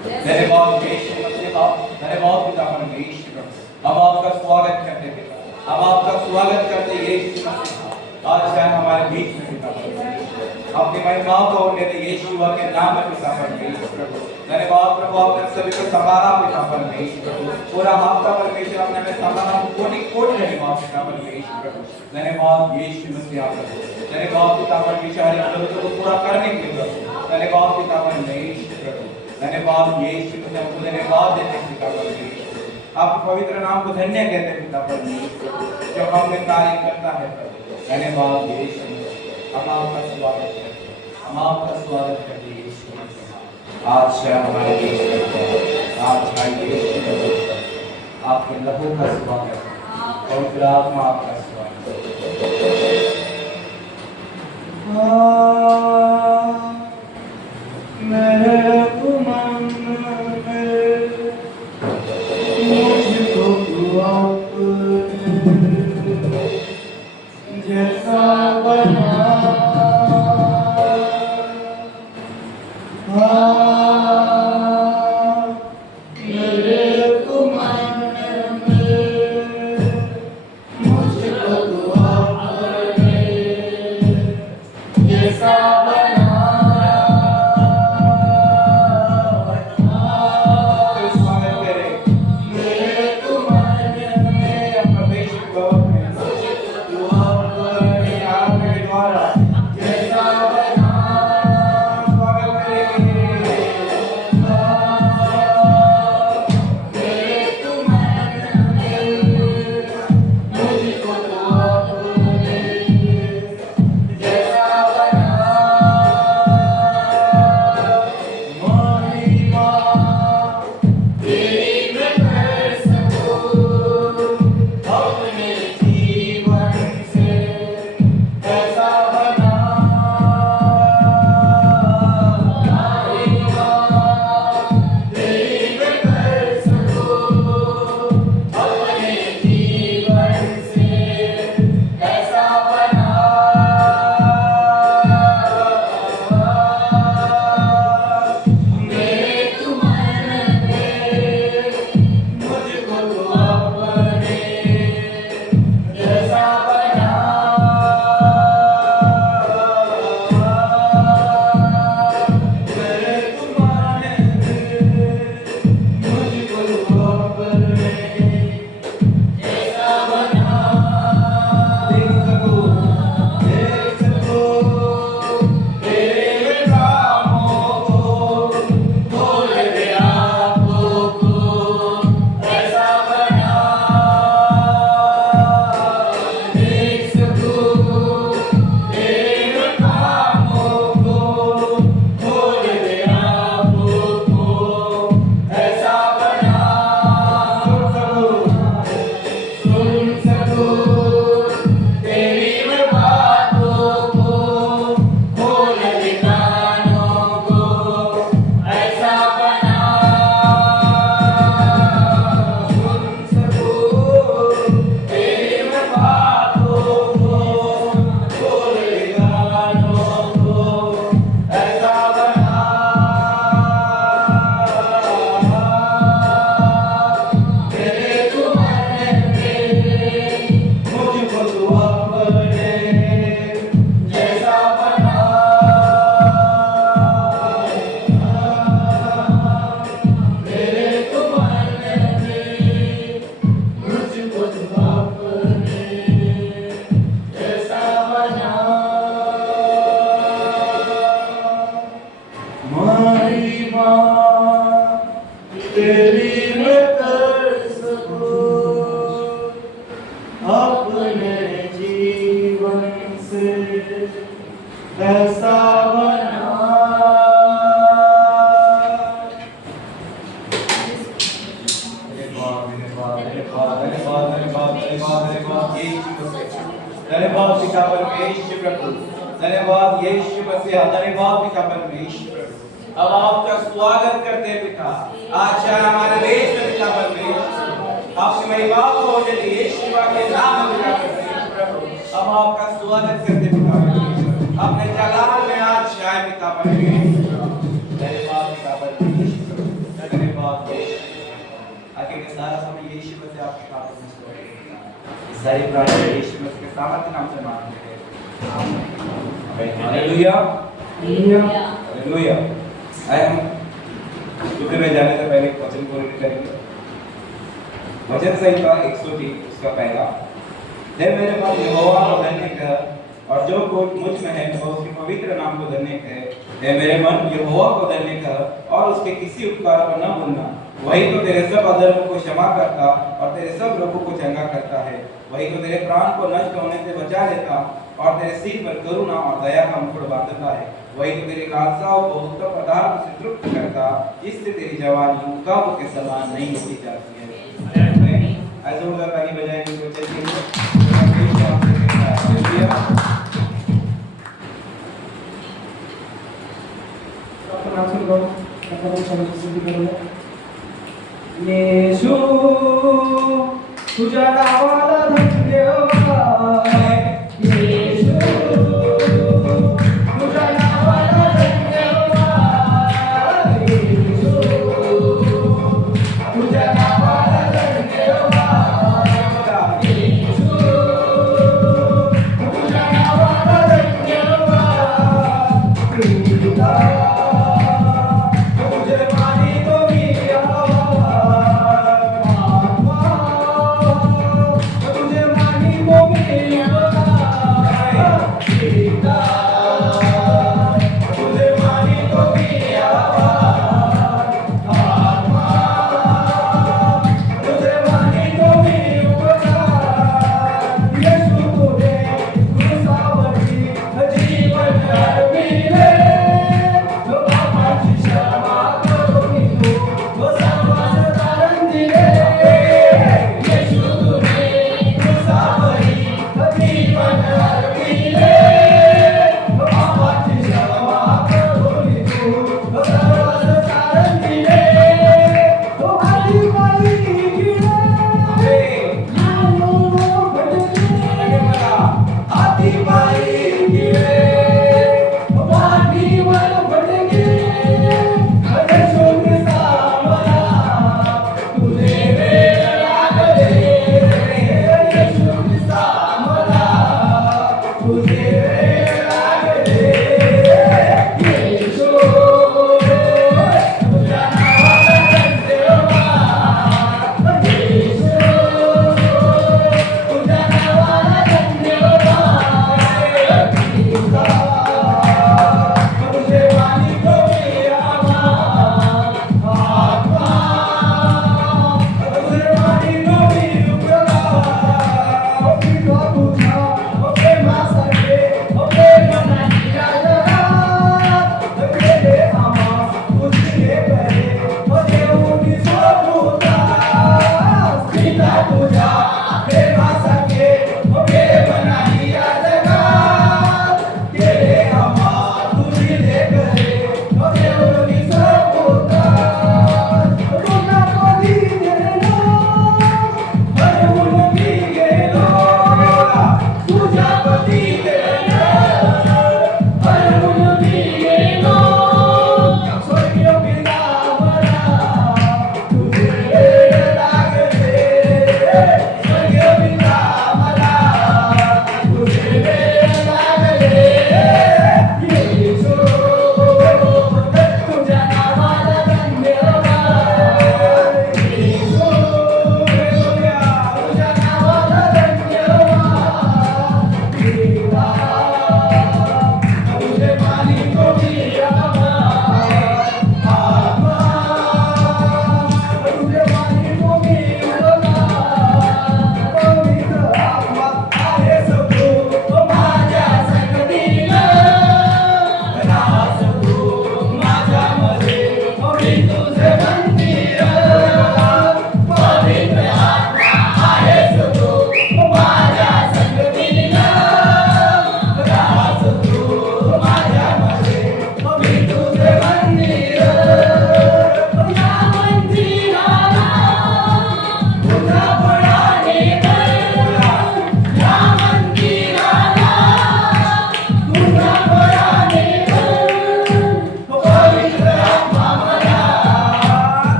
धन्यवाद यीशु मसीह, धन्यवाद पिता परमेश्वर, हम आपका स्वागत करते हैं पिता, हम आपका स्वागत करते हैं यीशु मसीह। आज शायद हमारे बीच में पिता परमेश्वर अपनी महिमाओं को मेरे यीशु के नाम में पिता परमेश्वर, धन्यवाद प्रभु, आपने सभी को संभाला पिता परमेश्वर, पूरा हफ्ता परमेश्वर आपने हमें संभाला, कोटि कोटि धन्यवाद पिता परमेश्वर, धन्यवाद यीशु मसीह आपका, धन्यवाद पिता परमेश्वर हर एक जरूरत को पूरा करने के लिए, धन्यवाद पिता परमेश्वर, धन्यवाद यीशु मसीह, हमको धन्यवाद देते हैं पिता परमेश्वर, आपके पवित्र नाम को धन्य कहते हैं पिता परमेश्वर, जो हम में कार्य करता है। धन्यवाद यीशु मसीह, हम आपका स्वागत करते हैं, हम आपका स्वागत करते हैं यीशु मसीह। आज से हमारे बीच में आप आइए यीशु मसीह, आपके लहू का स्वागत, पवित्र आत्मा आपका स्वागत। मेरे मन में मुझको दुआ जैसा बना, मेरे मन में मुझको दुआ जैसा धन्यवाद पिता परमेश्वर प्रभु, धन्यवाद यीशु मसीह, धन्यवाद पिता परमेश्वर। अब आपका स्वागत करते हैं पिता, आज हमारे देश में पिता परमेश्वर, आपकी महिमा को होने दीजिए यीशु के नाम में पिता परमेश्वर। अब आपका स्वागत करते हैं पिता परमेश्वर, अपने जलाल में आज शायद पिता परमेश्वर। धन्यवाद पिता परमेश्वर, आगे के सारा समय यीशु मसीह आपके हाथों में सौंप देते हैं। इस सारी प्रार्थना यीशु मसीह के सामर्थ्य नाम से मांगते हैं। आमीन। Hallelujah hallelujah. आइए हम सुबह में जाने से पहले वचन को रीड करेंगे। वचन संहिता 103 उसका पहला, हे मेरे मन यहोवा को धन्य कह और जो कोई मुझ में है वह उसके पवित्र नाम को धन्य कहे। हे मेरे मन यहोवा को धन्य कह और उसके किसी उपकार को न भूलना। वही तो तेरे सब अधर्म को क्षमा करता और तेरे सब रोगों को चंगा करता है। वही तो तेरे प्राण को नष्ट होने से बचा लेता और तेरे सिर पर करुणा और दया का मुकुट बांधता है। वही तो तेरी लालसाओं को उत्तम पदार्थ से तृप्त करता, जिससे तेरी जवानी कब के समान नहीं होती जाती है। ऐसे जोरदार ताली बजाएंगे तो चलिए येशू तुझ्या नावाला धन्यवाद, येशू तुझ्या नावाला धन्यवाद, येशू तुझ्या नावाला धन्यवाद, येशू तुझ्या नावाला धन्यवाद।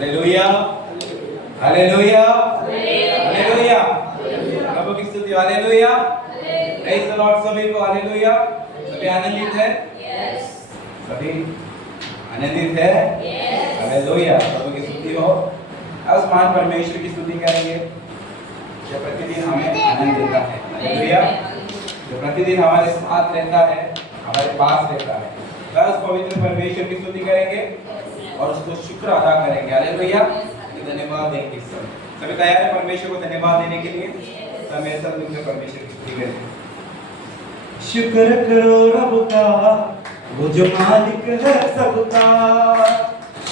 हालेलुया हालेलुया हालेलुया प्रभु की स्तुति हालेलुया प्रेज द लॉर्ड सभी को हालेलुया सभी आनंदित है सभी आनंदित है हालेलुया प्रभु की स्तुति हो आज महान परमेश्वर की स्तुति करेंगे जो प्रतिदिन हमें आनंद देता है हालेलुया जो प्रतिदिन हमारे साथ रहता है हमारे पास रहता है बस पवित्र परमेश्वर की स्तुति करेंगे और उसको शुक्र अदा करेंगे हालेलुया धन्यवाद देंगे सभी तैयार है परमेश्वर को धन्यवाद देने के लिए सब मेरे साथ मिलकर परमेश्वर की स्तुति करें शुक्र करो रब का वो जो मालिक है सबका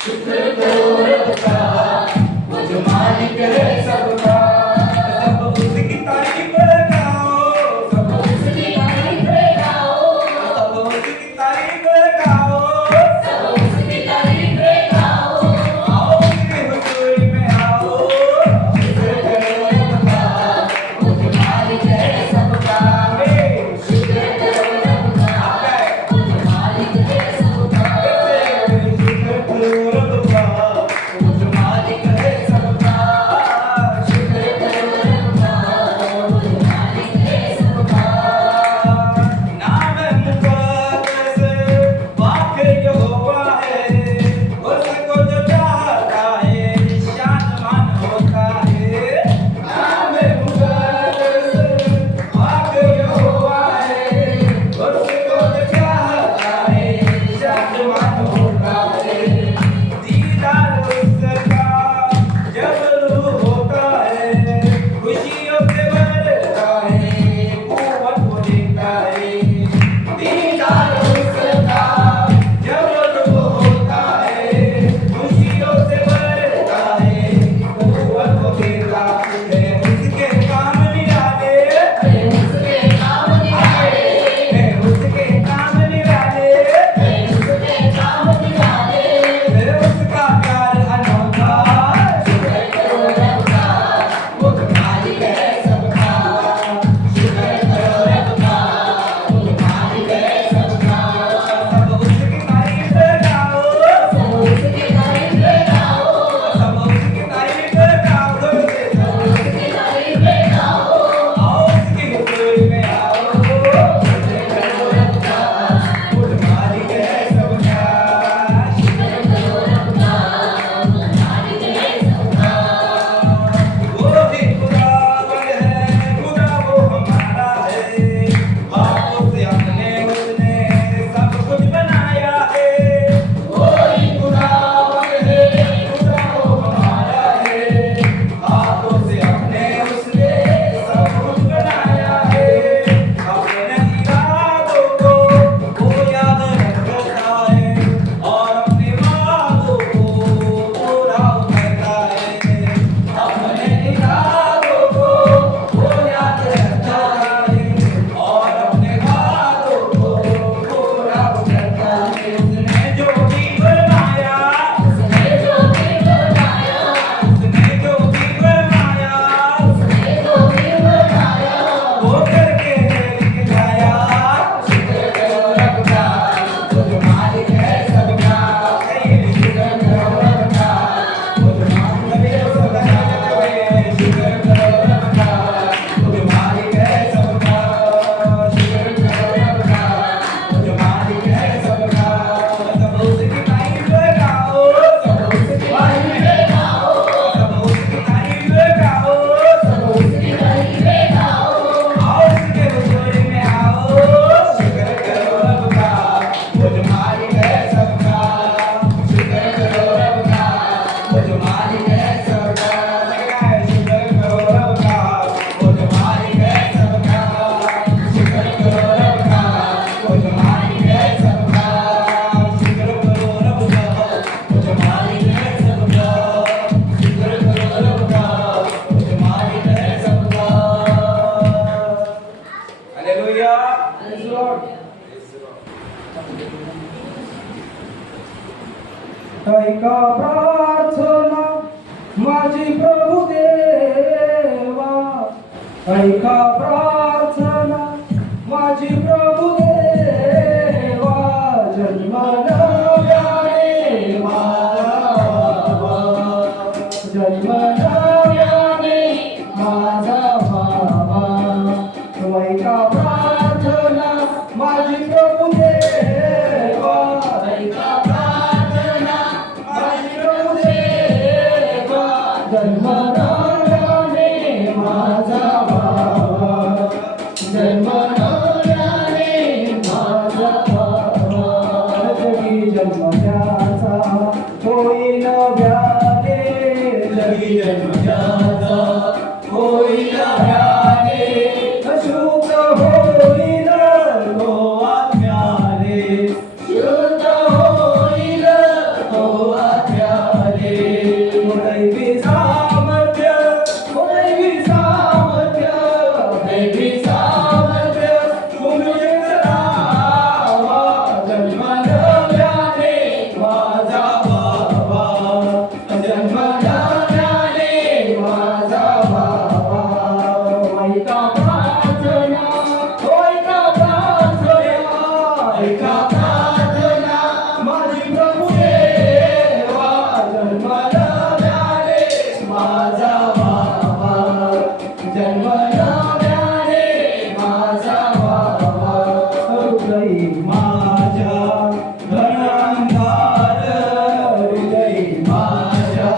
शुक्र करो रब का वो जो मालिक है सबका सब उसकी तारीफ गाओ सब उसकी तारीफ गाओ सब उसकी तारीफ गाओ सब उसकी तारीफ गाओ आओ मेरे हुजूर में आओ शुक्र करो रब का वो जो मालिक है सबका शुक्र करो रब का वो जो मालिक है सबका शुक्र करो रब का वो जो मालिक है सबका ऐका प्रार्थना माझी प्रभू देवा, ऐका प्रार्थना माझी प्रभू देवा, जन्म नव्याने माझा व्हावा, जन्म नव्याने माझा व्हावा, ऐका प्रार्थना माझी प्रभू देवा, ऐका प्रार्थना माझी प्रभू देवा, जन्म नव्याने माझा व्हावा, जन्म नव्याने माझा व्हावा, जगी जन्म त्याचा होईल नव्याने, जगी जन्म त्याचा होईल नव्याने, शुद्ध होईल तो आज्ञाने, शुद्ध होईल तो आज्ञाने, दैवी सामर्थ्य, दैवी सामर्थ्य, दैवी सामर्थ्य तुमचे राहावा, जन्म नव्याने माझा व्हावा, जन्म नव्याने माझा व्हावा, ऐका प्रार्थना, ऐका प्रार्थना, ऐका प्रार्थना माझी प्रभू देवा, जन्म नव्याने माझा व्हावा, जन्म नव्याने माझा व्हावा, हृदयी माझ्या घनांधार, हृदयी माझ्या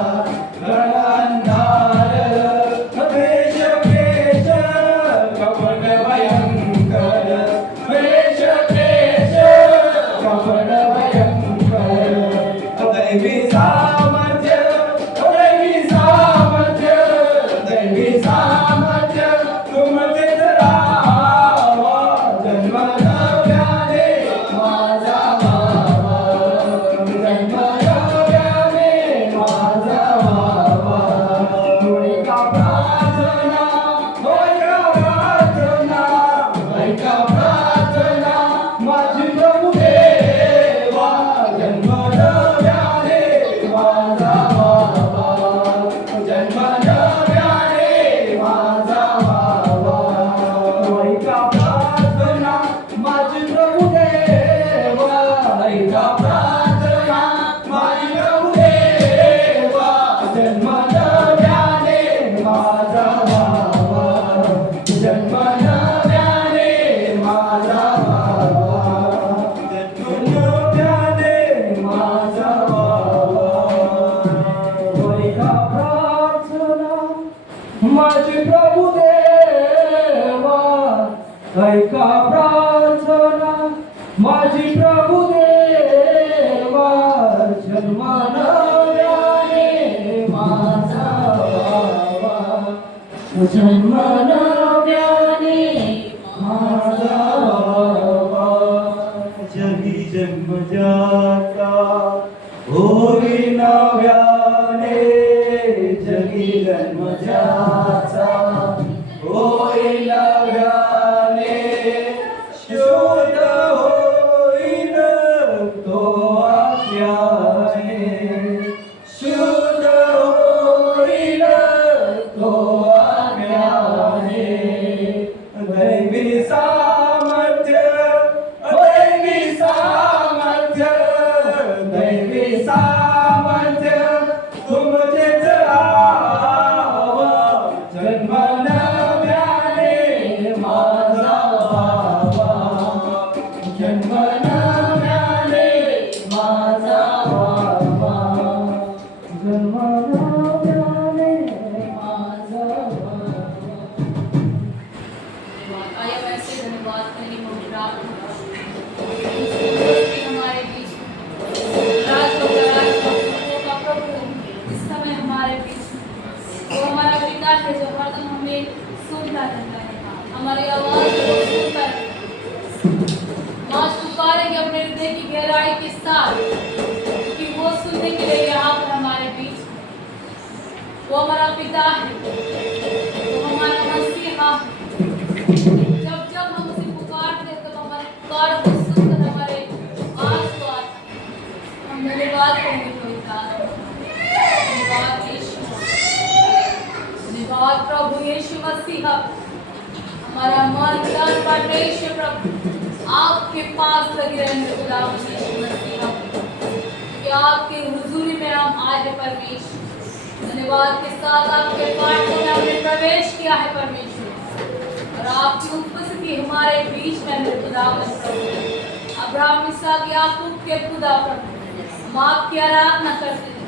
घनांधार, वेश वेश कपट भयंकर, वेश वेश कपट भयंकर, दैवी सामर्थ्य, दैवी सामर्थ्य, दैवी सामर्थ्य तुमचेच राहावा, जन्म नव्याने माझा व्हावा, जन्म नव्याने माझा व्हावा, ऐका प्रार्थना, ऐका प्रार्थना, ऐका प्रार्थना माझी प्रभू देवा, जन्म नव्याने माझा व्हावा, जन्म नव्याने माझा व्हावा, ऐका प्रार्थना माझी प्रभू देवा, ऐका प्रार्थना माझी प्रभू देवा, जन्म नव्याने माझा व्हावा, जन्म नव्याने माझा व्हावा, जन्म नव्याने माझा व्हावा, ऐका प्रार्थना माझी प्रभू देवा, ऐका प्रार्थना माझी प्रभू देवा, जन्म नव्याने माझा व्हावा, जन्म नव्याने माझा व्हावा, जगी जन्म ज्याचा होई नव्याने, जगी जन्म ज्याचा होई नव्याने, शुद्ध होईल तो आज्ञाने, शुद्ध होईल तो आज्ञाने, दैवी सामर्थ्य, दैवी सामर्थ्य, दैवी सामर्थ्य तुमचेच राहावा, जन्म नव्याने माझा व्हावा, जन्म नव्याने माझा व्हावा, जन्म नव्याने माझा व्हावा. आइए वैसे धन्यवाद करेंगे पवित्र आत्मा कि हमारे बीच राज का प्रभु इस समय हमारे बीच वो हमारा पिता है जो हरदम हमें सुनता रहता है, हमारी आवाज को सुनता है, आज पुकारेंगे अपने हृदय की गहराई के साथ कि वो सुनने के लिए यहाँ पर हमारे बीच, वो हमारा पिता है, वो हमारा मसीहा है। जब जब हम उसे पुकारते हैं तब हमारे पुकार को सुनकर हमारे आस पास हम धन्यवाद करेंगे पवित्र आत्मा। मसीहा, हमारा मन तन परमेश्वर प्रभु आपके पास लगे रहेंगे खुदा मसीहा, कि आपके हुजूरी में हम आए हैं परमेश्वर। धन्यवाद के साथ आपके पाठ में हमने प्रवेश किया है परमेश्वर, और आपकी उपस्थिति हमारे बीच में है खुदा मसीहा। अब्राहम इसहाक याकूब के खुदा प्रभु, हम आपकी आराधना करते हैं,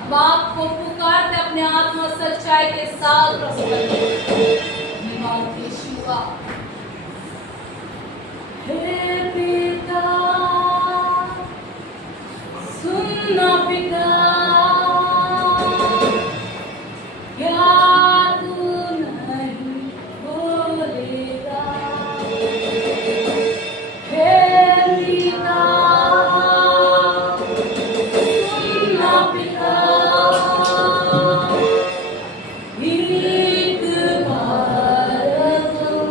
हम आपको पुकारते अपने आत्मा सच्चाई के साथ प्रभु। धन्यवाद यीशुआ। हे पिता सुनना पिता, क्या तू नहीं बोलेगा? हे पिता सुनना पिता, एक बार तुम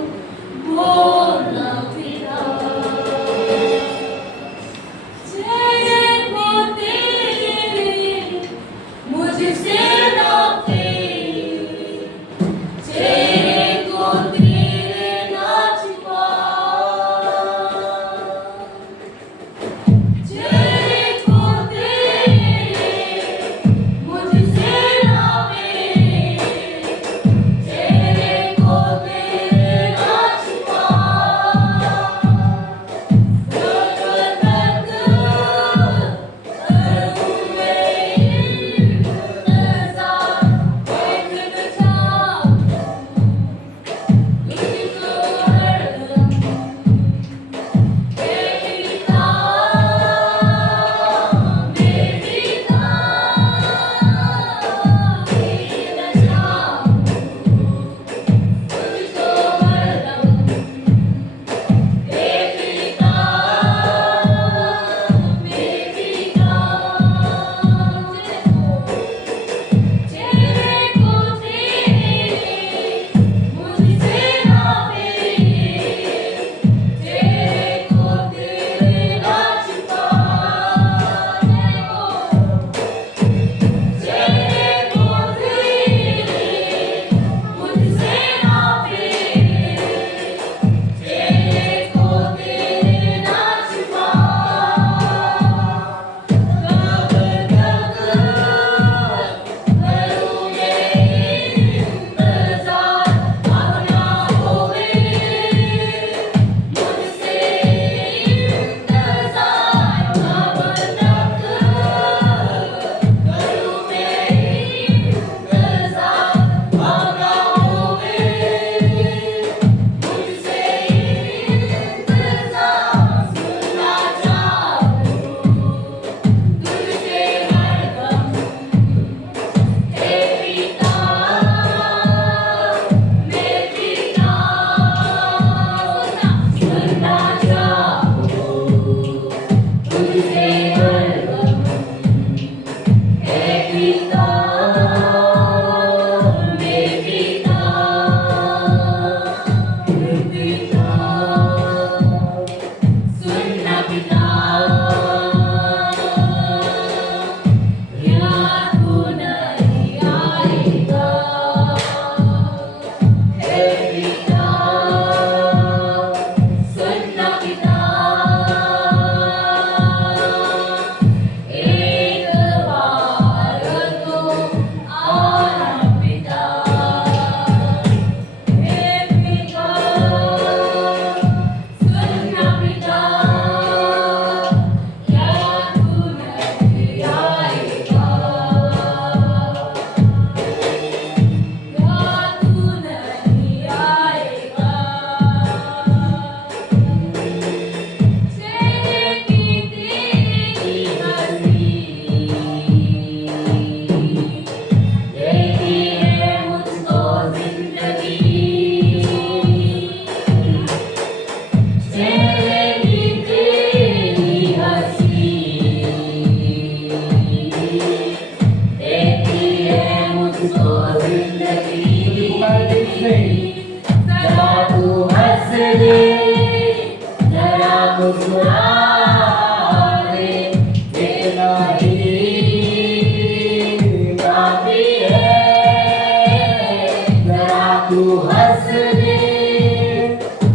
हंस दे,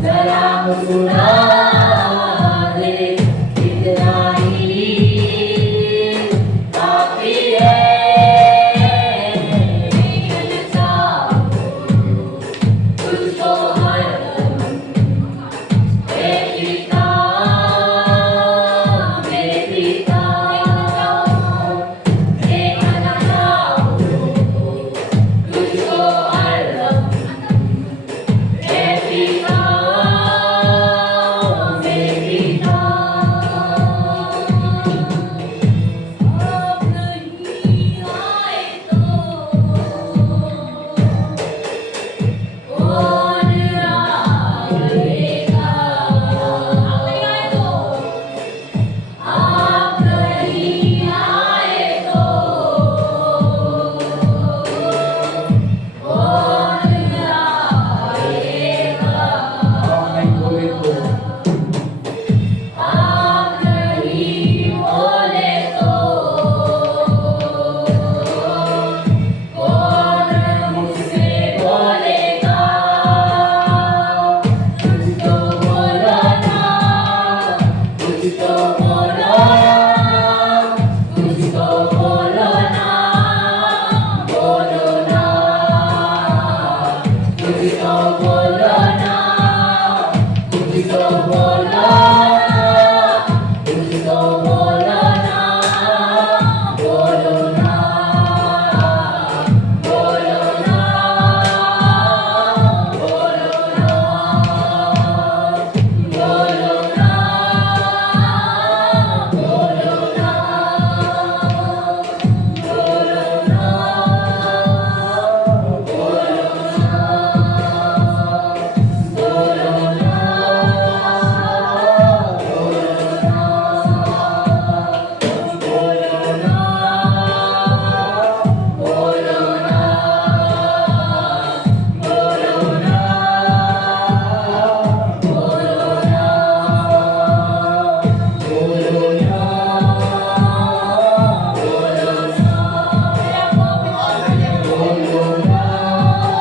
जरा मुस्कुरा दे, इतना ही काफी है। मैं चाहूं तुझको हरदम, हे पिता, मेरे पिता। देखना चाहूं तुझको हरदम, हे पिता, मेरे पिता। आप नहीं आए तो कौन आएगा? आप नहीं आए तो कौन आएगा? आप नहीं बोले तो आप नहीं बोले तो कौन मुझसे बोलेगा? कुछ तो बोलो ना, कुछ तो बोलो, कुछ तो बोलो ना, बोलो ना, कुछ तो बोलो ना, कुछ तो बोलो, कुछ तो बोलो ना, बोलो ना, बोलो ना, बोलो ना, बोलो ना, बोलो ना,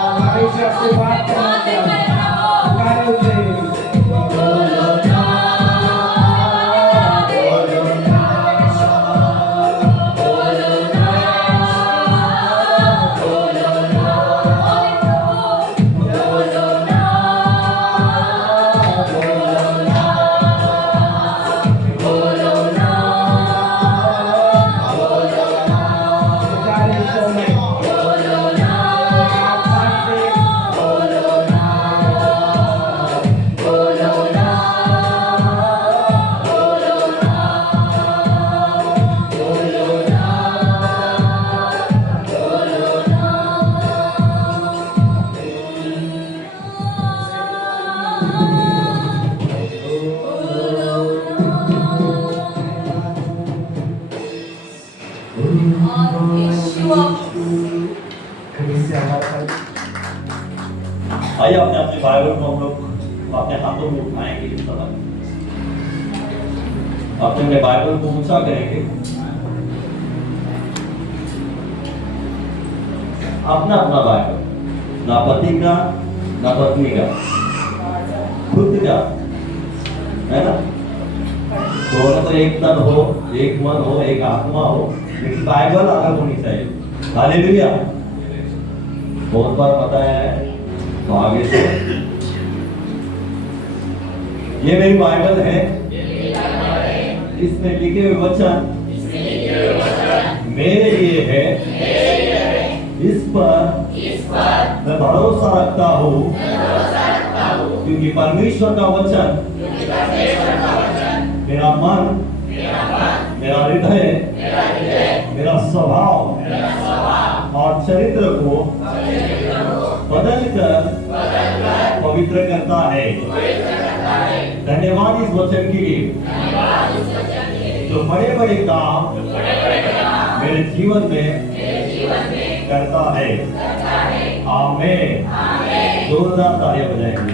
हमारे सबसे बात करना पुकारे उसे पुकारे समय आइए अपने अपने बाइबल को हम लोग अपने हाथों में उठाएंगे इस समय। अपने बाइबल को ऊंचा करेंगे, अपना अपना बाइबल, ना पति का ना पत्नी का, खुद का, है ना। दोनों तो एक तन हो, एक मन हो, एक आत्मा हो, लेकिन बाइबल अलग होनी चाहिए। हालेलुया। बहुत बार बताया है, तो आगे से ये मेरी बाइबल है, इसमें लिखे हुए वचन मेरे लिए है, इस पर मैं भरोसा रखता हूँ, क्योंकि परमेश्वर का वचन मेरा मन, मेरा हृदय, मेरा स्वभाव और चरित्र को बदलकर पवित्र करता है। धन्यवाद इस वचन के लिए, जो बड़े बड़े काम मेरे जीवन में करता है। आमीन। जोरदार तालियां बजाएंगे।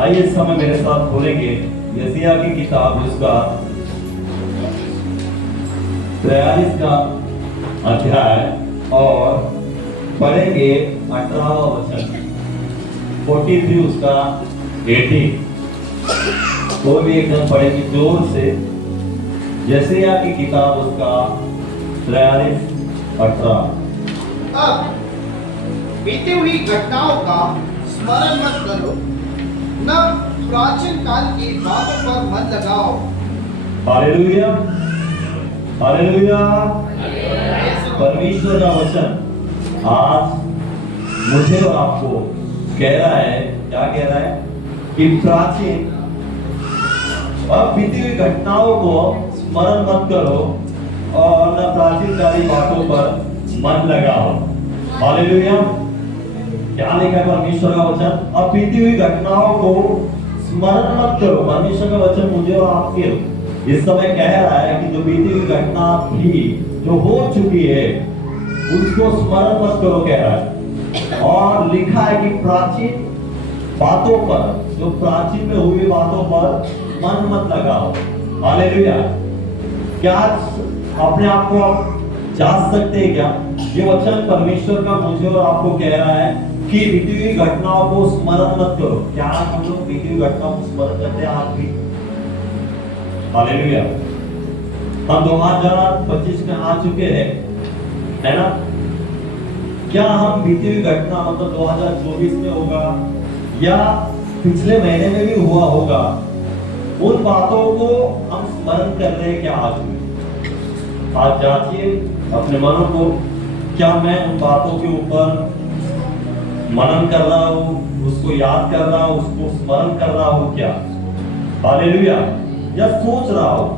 आइए इस समय मेरे साथ खोलेंगे यशायाह की किताब, उसका 43 का अध्याय और पढ़ेंगे 18वां वचन, 43 उसका 18। तो भी एकदम पढ़ेंगे जोर से, यशायाह की किताब उसका 43:18। अब बीती हुई घटनाओं का स्मरण मत करो, न प्राचीन काल की बातों पर मन लगाओ। Hallelujah, hallelujah. परमेश्वर का वचन आज मुझे और आपको कह रहा है, क्या कह रहा है कि प्राचीन और बीती हुई घटनाओं को स्मरण मत करो और न प्राचीनकाली बातों पर मन लगाओ। हालेलुया। क्या लिखा है परमेश्वर का वचन? अब बीती हुई घटनाओं को स्मरण मत करो। परमेश्वर का वचन मुझे और आपके इस समय कह रहा है कि जो बीती हुई घटना थी, जो हो चुकी है, उसको स्मरण मत करो कह रहा है। और लिखा है कि प्राचीन बातों पर, जो प्राचीन में हुई बातों पर मन मत लगाओ। हालेलुया। क्या अपने आप को आप जांच सकते हैं क्या? ये वचन परमेश्वर का मुझे और आपको कह रहा है कि बीती हुई घटनाओं को स्मरण मत करो। क्या हम लोग बीती हुई घटनाओं को स्मरण करते हैं आज भी? हालेलुया। हम 2025 में आ चुके हैं, है ना? क्या हम बीती हुई घटना मतलब 2024 में होगा या पिछले महीने में भी हुआ होगा, उन बातों को हम स्मरण कर रहे हैं क्या आज भी? आज जांचिए अपने मनों को, क्या मैं उन बातों के ऊपर मनन कर रहा हूँ, उसको याद कर रहा हूँ, उसको स्मरण कर रहा हूँ क्या? हालेलुया। या सोच रहा हूँ?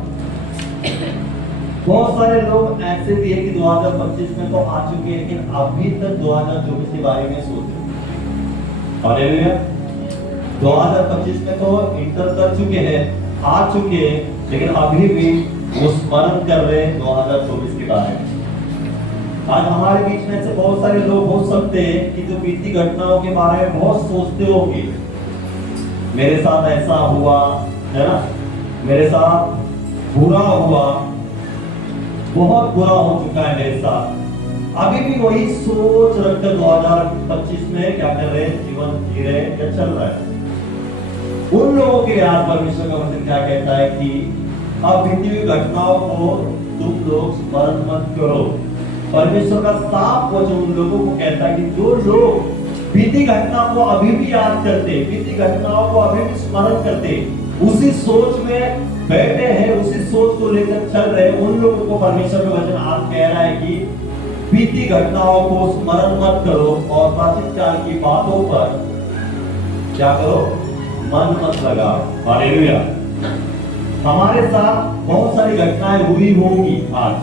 बहुत सारे लोग ऐसे भी है कि 2025 में तो आ चुके हैं लेकिन अभी तक 2024 के बारे में सोच रहे। हालेलुया। 2025 में तो इंटर कर चुके हैं, आ चुके हैं, लेकिन अभी भी वो स्मरण कर रहे हैं 2024 के बारे में। आज हमारे बीच में से बहुत सारे लोग हो सकते हैं कि जो बीती घटनाओं के बारे में बहुत सोचते होंगे, मेरे साथ ऐसा हुआ, है ना, मेरे साथ बुरा हुआ, बहुत बुरा हो चुका है मेरे साथ। अभी भी वही सोच रखकर 2025 में क्या कर रहे हैं, जीवन जी रहे हैं या चल रहा है। उन लोगों के याद परमेश्वर का वचन क्या कहता है कि अब बीती हुई घटनाओं को तुम लोग स्मरण मत करो। परमेश्वर का साफ वचन उन लोगों को कहता है कि जो लोग बीती घटना को अभी भी याद करते, बीती घटनाओं को अभी भी स्मरण करते, उसी सोच में बैठे हैं, उसी सोच को लेकर चल रहे, उन लोगों को परमेश्वर का वचन आज कह रहा है कि बीती घटनाओं को स्मरण मत करो और प्राचीन काल की बातों पर क्या करो, मन मत लगाओ। हालेलुया। हमारे साथ बहुत सारी घटनाएं हुई होंगी आज,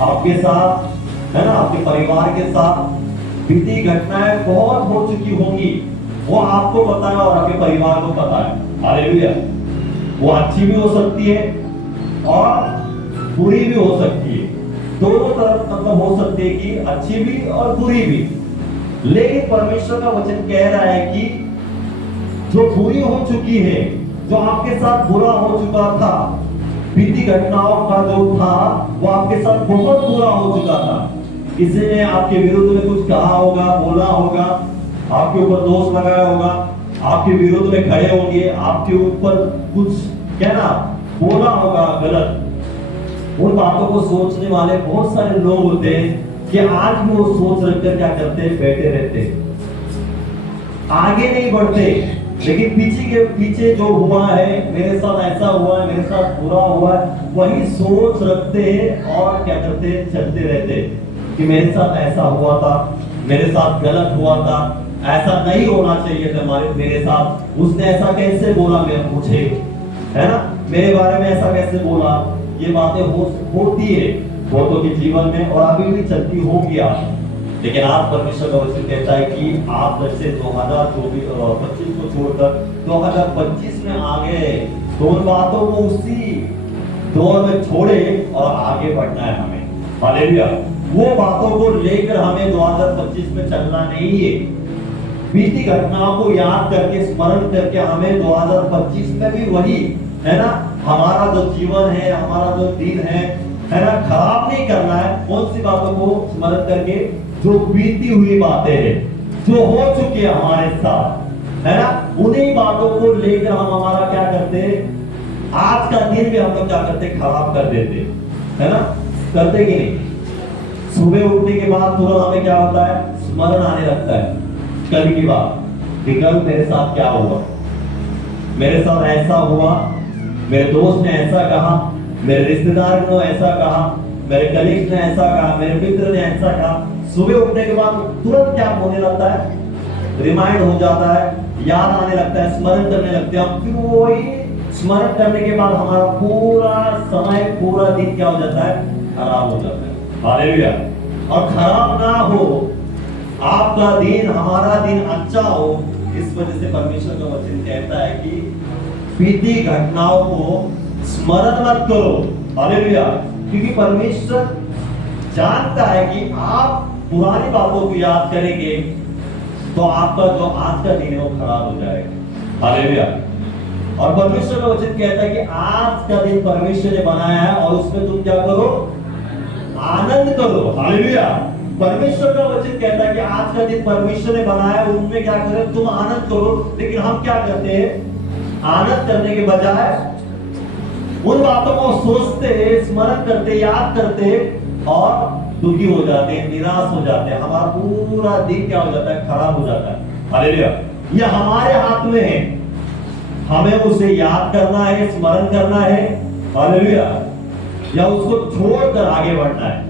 आपके साथ, है ना, आपके परिवार के साथ बीती घटनाएं बहुत हो चुकी होंगी। वो आपको पता है और आपके परिवार को पता है। हालेलुया। वो अच्छी भी हो सकती है और बुरी भी हो सकती है, दोनों तरफ मतलब हो सकती है कि अच्छी भी और बुरी भी। लेकिन परमेश्वर का वचन कह रहा है कि जो बुरी हो चुकी है, जो आपके साथ बुरा हो चुका था, बीती घटनाओं का जो था वो आपके साथ बहुत बुरा हो चुका था। किसी ने आपके विरुद्ध में कुछ कहा होगा, बोला होगा, आपके ऊपर दोष लगाया होगा, आपके विरुद्ध में खड़े होंगे, आपके ऊपर कुछ कहना बोला होगा गलत। उन बातों को सोचने वाले बहुत सारे लोग होते हैं कि आज भी वो सोच रखकर क्या करते हैं, बैठे रहते, आगे नहीं बढ़ते। लेकिन पीछे के पीछे जो हुआ है, मेरे साथ ऐसा हुआ है, मेरे साथ बुरा हुआ है, वही सोच रखते हैं और क्या करते हैं, चलते रहते कि मेरे साथ ऐसा हुआ था, मेरे साथ गलत हुआ था, ऐसा नहीं होना चाहिए था मेरे साथ, उसने ऐसा कैसे बोला मुझे, है ना, मेरे बारे में ऐसा कैसे बोला। ये बातें होती है बहुतों के जीवन में और अभी भी चलती होगी आज। लेकिन आज परमेश्वर का वचन कहता है कि आप जैसे 2025 को छोड़कर 2025 में आ गए, तो उन बातों को उसी दौर में छोड़े और आगे बढ़ना है हमें। हालेलुया। वो बातों को लेकर हमें 2025 में चलना नहीं है। बीती घटनाओं को याद करके, स्मरण करके हमें 2025 में भी वही, है ना, हमारा जो जीवन है, हमारा जो दिन है, है ना, खराब नहीं करना है। कौन सी बातों को स्मरण करके? जो बीती हुई बातें हैं, जो हो चुकी है हमारे साथ, है ना, उन्हीं बातों को लेकर हम हमारा क्या करते हैं, आज का दिन भी हम लोग क्या करते, खराब कर देते, है ना, करते कि नहीं? सुबह उठने के बाद तुरंत हमें क्या होता है, स्मरण आने लगता है कल की बात कि कल मेरे साथ क्या हुआ, मेरे साथ ऐसा हुआ, मेरे दोस्त ने ऐसा कहा, मेरे रिश्तेदार ने ऐसा कहा, मेरे कलीग ने ऐसा कहा, मेरे मित्र ने ऐसा कहा। सुबह उठने के बाद तुरंत क्या होने लगता है, रिमाइंड हो जाता है, याद आने लगता है, स्मरण करने लगते हैं हम। फिर वही स्मरण करने के बाद हमारा पूरा समय, पूरा दिन क्या हो जाता है, खराब हो जाता है। हालेलुया। और खराब ना हो आपका दिन, हमारा दिन अच्छा हो, इस वजह से परमेश्वर का वचन कहता है कि बीती घटनाओं को स्मरण मत करो। हालेलुया। क्योंकि परमेश्वर जानता है कि आप पुरानी बातों को याद करेंगे तो आपका जो आज का दिन है वो खराब हो जाएगा। हालेलुया। और परमेश्वर का वचन कहता है कि आज का दिन परमेश्वर ने बनाया है और उसमें तुम क्या करो, आनंद करो। हालेलुया। परमेश्वर का वचन कहता है कि आज का दिन परमेश्वर ने बनाया है, उनमें क्या करें, तुम आनंद करो। लेकिन हम क्या करते हैं, आनंद करने के बजाय उन बातों को सोचते, स्मरण करते, याद करते और दुखी हो जाते हैं, निराश हो जाते हैं। हमारा पूरा दिन क्या हो जाता है, खराब हो जाता है। हालेलुया। यह हमारे हाथ में है, हमें उसे याद करना है, स्मरण करना है। हालेलुया। या उसको छोड़कर आगे बढ़ना है।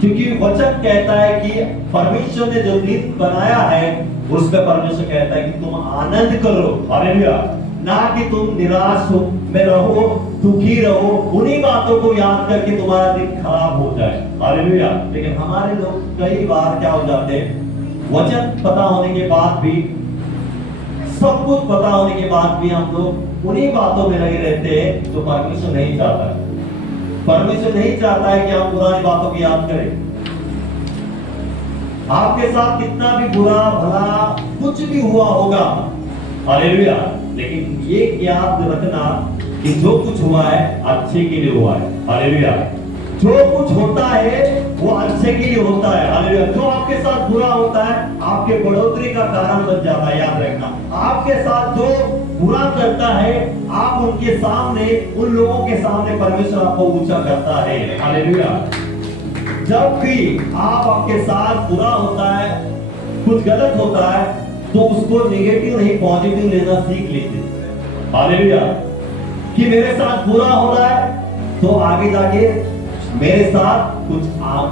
क्योंकि वचन कहता है कि परमेश्वर ने जो दिन बनाया है उस पर परमेश्वर कहता है कि तुम आनंद करो। हालेलुया। ना कि तुम निराश हो में रहो, दुखी रहो, उन्हीं बातों को याद करके तुम्हारा दिन खराब हो जाए। हालेलुया। लेकिन हमारे लोग कई बार क्या हो जाते हैं, वचन पता होने के बाद भी, सब कुछ पता होने के बाद भी हम लोग उन्हीं बातों में लगे रहते हैं जो परमेश्वर नहीं चाहता है। परमेश्वर नहीं चाहता है कि हम पुरानी बातों की याद करें। आपके साथ कितना भी बुरा भला कुछ भी हुआ होगा, हालेलुया, लेकिन ये याद रखना कि जो कुछ हुआ है अच्छे के लिए हुआ है। हालेलुया। जो कुछ होता है वो अच्छे के लिए होता है। हालेलुया। जो आपके साथ बुरा होता है आपके बढ़ोतरी का कारण बन जाता है। याद रखना, आपके साथ जो बुरा करता है, आप उनके सामने, उन लोगों के सामने परमेश्वर आपको ऊंचा करता है। हालेलुया। जब भी आपके साथ बुरा होता है, कुछ गलत होता है, तो उसको नेगेटिव नहीं पॉजिटिव लेना सीख लेते। हालेलुया। कि मेरे साथ बुरा हो रहा है तो आगे जाके मेरे साथ कुछ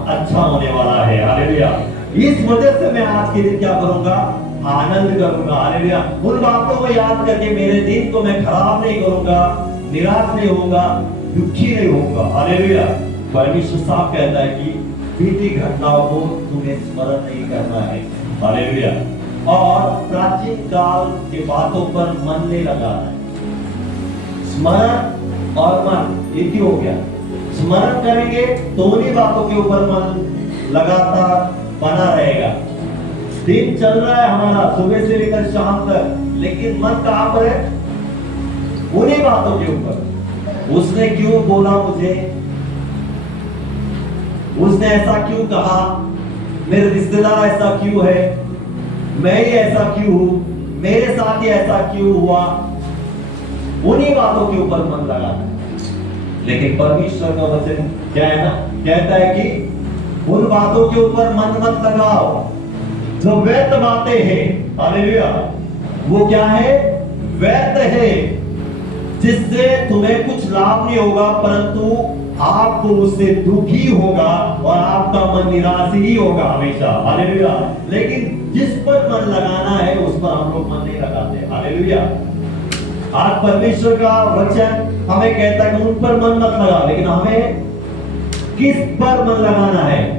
अच्छा होने वाला है। हालेलुया। इस वजह से मैं आज के दिन क्या करूंगा, आनंद करूंगा। हालेलुया। उन बातों को याद करके मेरे दिन को मैं खराब नहीं करूंगा, निराश नहीं होऊंगा, दुखी नहीं होऊंगा। हालेलुया। परमेश्वर साफ कहता है कि बीती घटनाओं को तुम्हें स्मरण नहीं करना है। हालेलुया। और प्राचीन काल के बातों पर मन नहीं लगाना है। स्मरण और मन एक ही हो गया। स्मरण करेंगे तो उन्हीं बातों के ऊपर मन लगातार बना रहेगा। दिन चल रहा है हमारा सुबह से लेकर शाम तक, लेकिन मन कहां पर है, उन्हीं बातों के ऊपर। उसने क्यों बोला मुझे, उसने ऐसा क्यों कहा, मेरे रिश्तेदार ऐसा क्यों है, मैं ही ऐसा क्यों हूं, मेरे साथ ही ऐसा क्यों हुआ, उन्हीं बातों के ऊपर मन लगाना। लेकिन परमेश्वर का वचन क्या है ना, कहता है कि उन बातों के ऊपर मन मत लगाओ जो व्यर्थ बातें हैं। हालेलुया। वो क्या है, व्यर्थ है, जिससे तुम्हें कुछ लाभ नहीं होगा, परंतु आपको उससे दुखी होगा और आपका मन निराश ही होगा हमेशा। हालेलुया। लेकिन जिस पर मन लगाना है उस पर हम लोग मन नहीं लगाते। हालेलुया। आज परमेश्वर का वचन हमें कहता है कि उन पर मन मत लगाओ, लेकिन हमें किस पर मन लगाना है,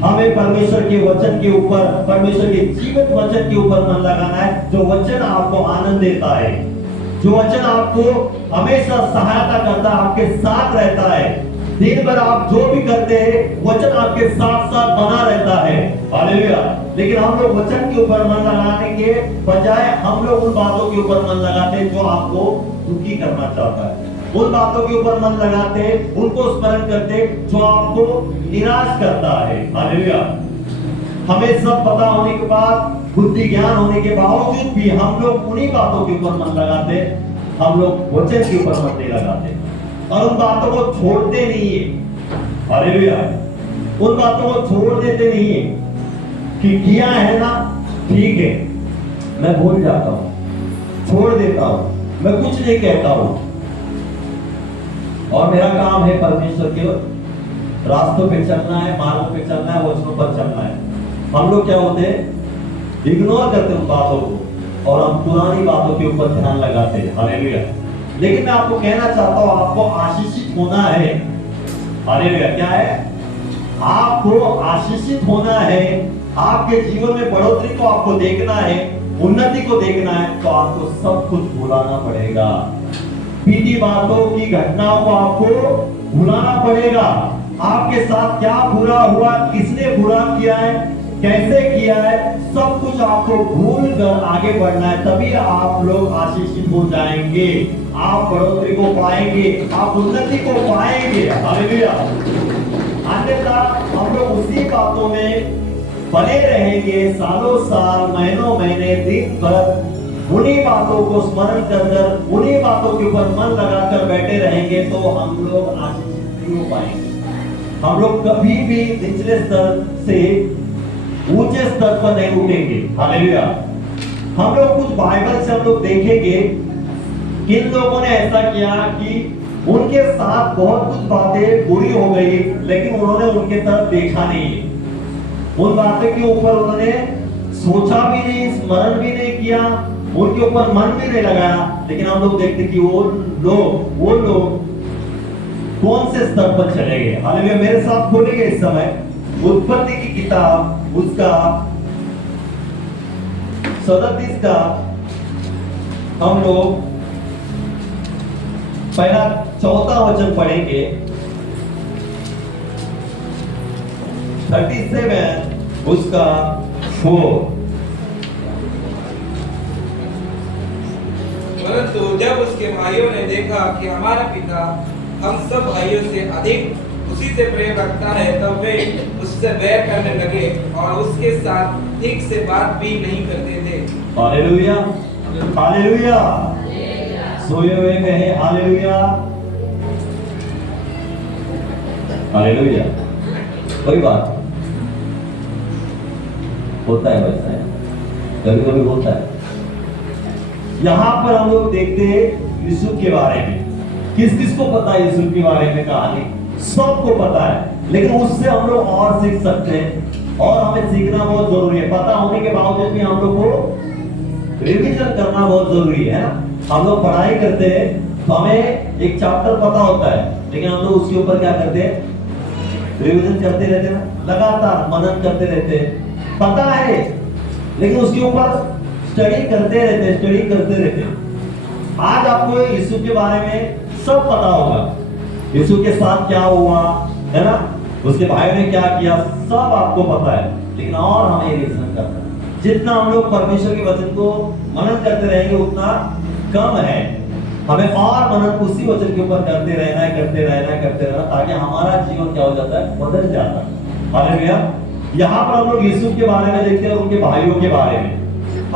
हमें परमेश्वर के वचन के ऊपर, परमेश्वर के जीवित वचन के ऊपर मन लगाना है, जो वचन आपको आनंद देता है, जो वचन आपको हमेशा सहायता करता है, आपके साथ रहता है। दिन भर आप जो भी करते हैं वचन आपके साथ साथ बना रहता है। हालेलुया। लेकिन हम लोग वचन के ऊपर मन लगाने के बजाय हम लोग उन बातों के ऊपर मन लगाते हैं जो आपको दुखी करना चाहता है, उन बातों के ऊपर मन लगाते, उनको स्मरण करते जो आपको निराश करता है। हालेलुया। हमें सब पता होने के बाद, बुद्धि ज्ञान होने के बावजूद भी हम लोग उन्हीं बातों के ऊपर मन लगाते, हम लोग वचन के ऊपर मन नहीं लगाते और उन बातों को छोड़ते नहीं है। हालेलुया। उन बातों को छोड़ देते नहीं है कि किया है ना, ठीक है, मैं भूल जाता हूं, छोड़ देता हूं, मैं कुछ नहीं कहता हूं और मेरा काम है परमेश्वर के रास्तों पे चलना है, मार्गों पे चलना है, वचनों पर चलना है। हम लोग क्या होते हैं, इग्नोर करते हैं उन बातों को और हम पुरानी बातों के ऊपर ध्यान लगाते हैं। हालेलुया। लेकिन मैं आपको कहना चाहता हूं, आपको आशीषित होना है। हालेलुया। क्या है? आपको आशीषित होना है। आपके जीवन में बढ़ोतरी को आपको देखना है, उन्नति को देखना है, तो आपको सब कुछ भुलाना पड़ेगा। बीती बातों की घटनाओं को आपको भुलाना पड़ेगा। आपके साथ क्या बुरा हुआ, किसने बुरा किया है, कैसे किया है, सब कुछ आपको भूल कर आगे बढ़ना है। तभी आप लोग आशीषित हो जाएंगे, आप बढ़ोतरी को पाएंगे, आप उन्नति को पाएंगे। हालेलुया। अन्यथा हम लोग उसी बातों में बने रहेंगे, सालों साल, महीनों महीने, दिन भर उन्हीं बातों को स्मरण कर उन्हीं बातों के ऊपर मन लगाकर बैठे रहेंगे, तो हम लोग आशीषित नहीं हो पाएंगे। हम लोग कभी भी निचले स्तर से ऊंचे स्तर पर नहीं उठेंगे। हालेलुया। हम लोग कुछ बाइबल से हम लोग देखेंगे, किन लोगों ने ऐसा किया कि उनके साथ बहुत कुछ बातें बुरी हो गई, लेकिन उन्होंने उनके तरफ देखा नहीं, उन बातों के ऊपर उन्होंने सोचा भी नहीं, स्मरण भी नहीं किया, उनके ऊपर मन भी नहीं लगाया। लेकिन हम लोग देखते कि वो लोग कौन से स्तर पर चले गए। हालेलुया। मेरे साथ खोलेंगे इस समय उत्पत्ति की किताब, उसका 37 का हम लोग पहला 4था वचन पढ़ेंगे। 37 उसका 4। परंतु जब उसके भाइयों ने देखा कि हमारा पिता हम सब भाइयों से अधिक उसी से प्रेम रखता है, तब वे उससे बैर करने लगे और उसके साथ ठीक से बात भी नहीं करते थे। हालेलुया। हालेलुया। सोए हुए कहे हालेलुया। हालेलुया। कोई बात होता है, वैसा है, कभी कभी होता है। यहां पर हम लोग देखते हैं यूसुफ के बारे में। किस किस को पता है यूसुफ के बारे में कहानी? सबको पता है, लेकिन उससे हम लोग और सीख सकते हैं और हमें सीखना बहुत जरूरी है। पता होने के बावजूद भी हम लोग को रिवीजन करना बहुत जरूरी है ना। हम लोग पढ़ाई करते हैं तो हमें एक चैप्टर पता होता है, लेकिन हम लोग उसके ऊपर क्या करते हैं? रिवीजन करते रहते हैं, लगातार मनन करते रहते हैं। पता है लेकिन उसके ऊपर स्टडी करते रहते। आज आपको यीशु के बारे में सब पता होगा, यीशु के साथ क्या हुआ है ना, उसके भाई ने क्या किया, सब आपको पता है। लेकिन और हमें रिवीजन करना है। जितना हम लोग परमेश्वर के वचन को मनन करते रहेंगे उतना कम है। हमें और मनन उसी वचन के ऊपर करते रहना है, ताकि हमारा जीवन क्या हो जाता है? बदल जाता है। हालेलुया। यहाँ पर हम लोग यूसुफ के बारे में देखते हैं, उनके भाइयों के बारे में।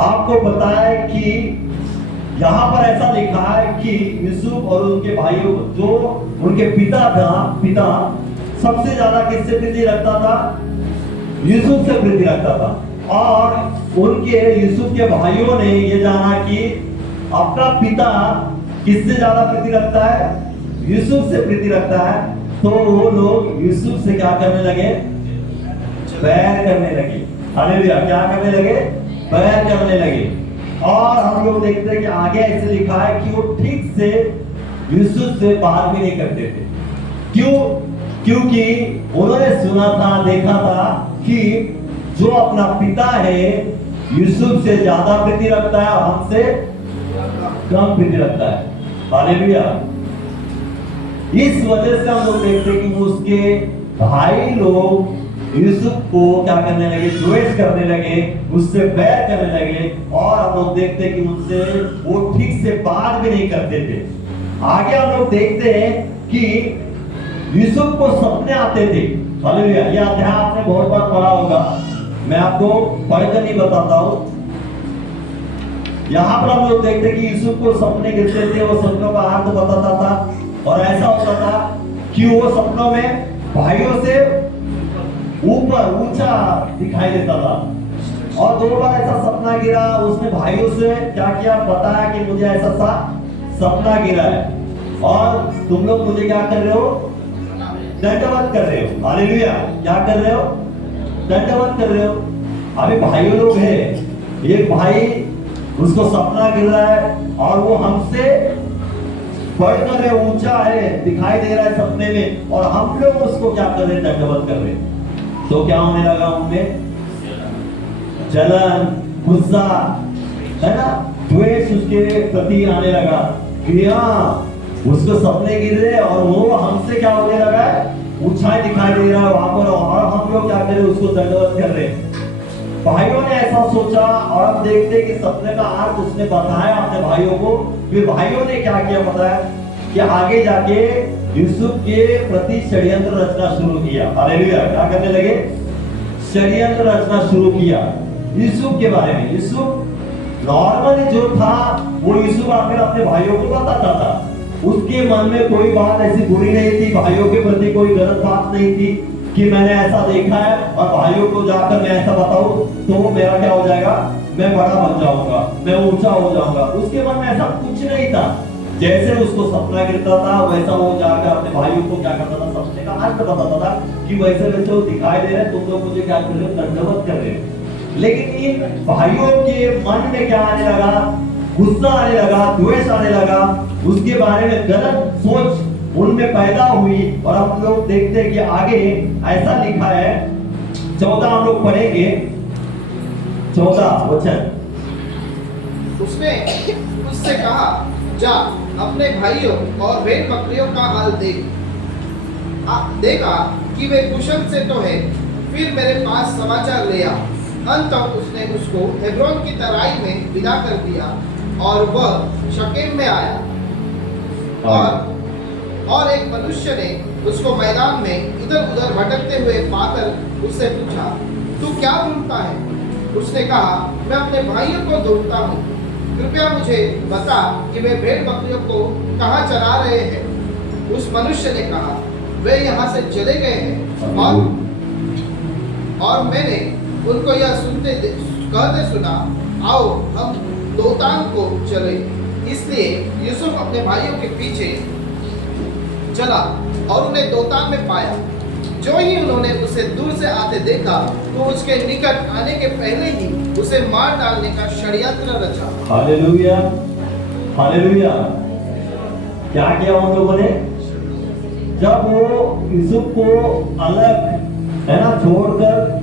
आपको पता है कि यहाँ पर ऐसा लिखा है कि यूसुफ और उनके भाइयों, जो उनके पिता सबसे ज्यादा किससे प्रीति रखता था? यूसुफ से प्रीति रखता था। और उनके यूसुफ के भाइयों ने ये जाना कि अपना पिता किससे ज्यादा प्रीति रखता है? यूसुफ से प्रीति रखता है। तो वो लोग यूसुफ से क्या करने लगे? बैर करने लगे। हालेलुया। क्या करने लगे? बैर करने लगे। और हम लोग देखते हैं कि आगे ऐसे लिखा है कि वो ठीक से यूसुफ से बात भी नहीं करते थे। क्यों? क्योंकि उन्होंने सुना था, देखा था कि जो अपना पिता है यूसुफ से ज्यादा प्रीति रखता है, हमसे कम प्रीति रखता है। हालेलुया। इस वजह से हम लोग देखते हैं कि उसके भाई लोग यूसुफ को क्या करने लगे? द्वेष करने लगे, उससे बैर करने लगे। और हम लोग देखते हैं कि उनसे वो ठीक से बात भी नहीं करते थे। आगे हम लोग देखते हैं कि यूसुफ को सपने आते थे। हालेलुया। यह अध्याय आपने बहुत बार पढ़ा होगा, मैं आपको पढ़कर नहीं बताता हूं। यहाँ पर हम लोग देखते हैं कि यूसुफ को सपने गिरते थे, वो सपनों का अर्थ बताता था और ऐसा होता था कि वो सपनों में भाइयों से ऊपर ऊंचा दिखाई देता था। और 2 बार ऐसा सपना गिरा, उसने भाइयों से क्या किया, बताया कि मुझे ऐसा सा सपना गिरा है और तुम लोग मुझे क्या कर रहे हो, दंडवत कर रहे हो। हालेलुया। क्या कर रहे हो, दंडवत कर रहे हो। अभी भाइयों लोग हैं, एक भाई उसको सपना गिर रहा है और वो हमसे बढ़कर है, ऊंचा है, दिखाई दे रहा है सपने में, और हम लोग उसको क्या कर रहे हैं, दंडवत कर रहे हैं। तो क्या होने लगा उनमें, जलन, गुस्सा, है ना, द्वेष उसके प्रति आने लगा कि हाँ उसको सपने गिर रहे और वो हमसे क्या होने लगा है, ऊंचाई दिखाई दे रहा है वहां पर, और हम लोग क्या कर रहे हैं, उसको दंडवत कर रहे हैं। भाइयों ने ऐसा सोचा और हम देखते हैं कि सपने का अर्थ उसने बताया अपने भाइयों को। फिर भाइयों ने क्या किया पता है, कि आगे जाके यूसुफ के प्रति षड्यंत्र रचना शुरू किया। हालेलुया। क्या करने लगे, षड्यंत्र रचना शुरू किया यूसुफ के बारे में। यूसुफ नॉर्मली जो था वो यूसुफ आकर अपने भाइयों को बताता था, उसके मन में कोई बात ऐसी बुरी नहीं थी, भाइयों के प्रति कोई गलत बात नहीं थी कि मैंने ऐसा देखा है और भाइयों को जाकर मैं ऐसा बताऊं तो वो मेरा क्या हो जाएगा, मैं बड़ा बन जाऊंगा, मैं ऊंचा हो जाऊंगा। उसके मन में ऐसा कुछ नहीं था। जैसे उसको सपना गिरता था वैसा वो जाकर अपने भाइयों को क्या करता था, सपने का अर्थ बताता था कि वैसे वैसे वो दिखाई दे रहे हैं, तुम लोग मुझे क्या कर रहे हो, दंडवत कर रहे हो। लेकिन इन भाइयों के मन में क्या आने लगा, गुस्सा आने लगा, द्वेष आने लगा, उसके बारे में गलत सोच उनमें पैदा हुई। और हम लोग देखते हैं कि आगे ऐसा लिखा है, 14 हम लोग पढ़ेंगे, 14 वचन। उसने उससे कहा, जा अपने भाइयों और भेड़ बकरियों का हाल देख। देखा कि वे कुशल से तो है, फिर मेरे पास समाचार ले आ। अंततः उसने उसको हेब्रोन की तराई में विदा कर दिया और वह शकेम में आया। और एक मनुष्य ने उसको मैदान में इधर उधर भटकते हुए पाकर उससे पूछा, तू क्या ढूंढता है? उसने कहा, मैं अपने भाइयों को ढूंढता हूँ, कृपया मुझे बता कि वे भेड़ बकरियों को कहाँ चरा रहे हैं। उस मनुष्य ने कहा, वे यहाँ से चले गए हैं और मैंने उनको यह कहते सुना, आओ हम दोतान को चले। इसलिए यूसुफ अपने भाइयों के पीछे चला और उन्हें दोतान में पाया। जो ही उन्होंने उसे दूर से आते देखा तो उसके निकट आने के पहले ही उसे मार डालने का षड्यंत्र रचा। Hallelujah, hallelujah. क्या किया उन लोगों ने, जब वो यूसुफ को अलग है ना छोड़कर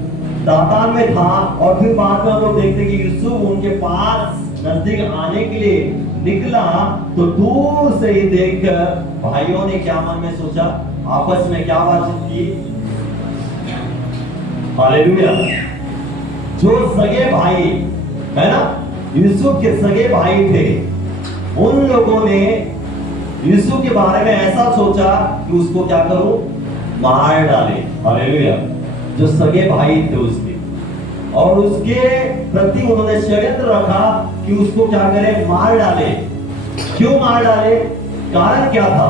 दातान में था, और फिर बाद में हम लोग देखते कि यूसुफ उनके पास नजदीक आने के लिए निकला, तो दूर से ही देखकर भाइयों ने क्या मन में सोचा, आपस में क्या बातचीत की। हालेलुया। जो सगे भाई है ना, यूसुफ के सगे भाई थे, उन लोगों ने यूसुफ के बारे में ऐसा सोचा कि उसको क्या करूं, मार डाले। हालेलुया। जो सगे भाई थे उसके, और उसके प्रति उन्होंने षड्यंत्र रखा कि उसको क्या करें, मार डाले। क्यों मार डाले, कारण क्या था?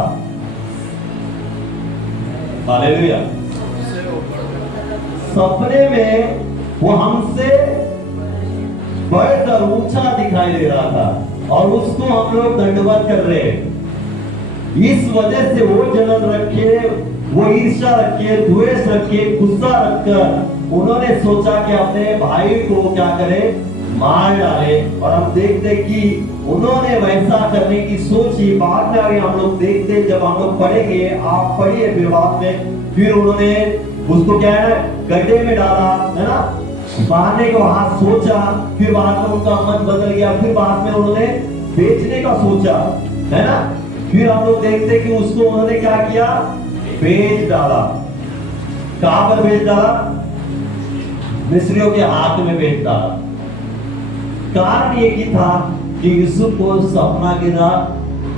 हालेलुया। सपने में वो हमसे बढ़कर ऊंचा दिखाई दे रहा था और उसको हम लोग दंडवत कर रहे हैं। इस वजह से वो जलन रखे, वो ईर्ष्या रखे, द्वेष रखे, गुस्सा रखकर उन्होंने सोचा कि अपने भाई को क्या करें, मार डाले। और हम देखते कि उन्होंने वैसा करने की सोची। बाद में आगे हम लोग देखते, जब हम लोग पढ़ेंगे, आप पढ़िए फिर बाद में, फिर उन्होंने उसको क्या है, गड्ढे में डाला, है ना, मारने को हाथ सोचा, फिर बाद में उनका मन बदल गया, फिर बाद में उन्होंने बेचने का सोचा, है ना। फिर हम लोग देखते कि उसको उन्होंने क्या किया, बेच डाला। कहां पर बेच डाला, मिस्रियों के हाथ में बेच डाला। कारण ये की था कि यूसुफ को सपना गिरा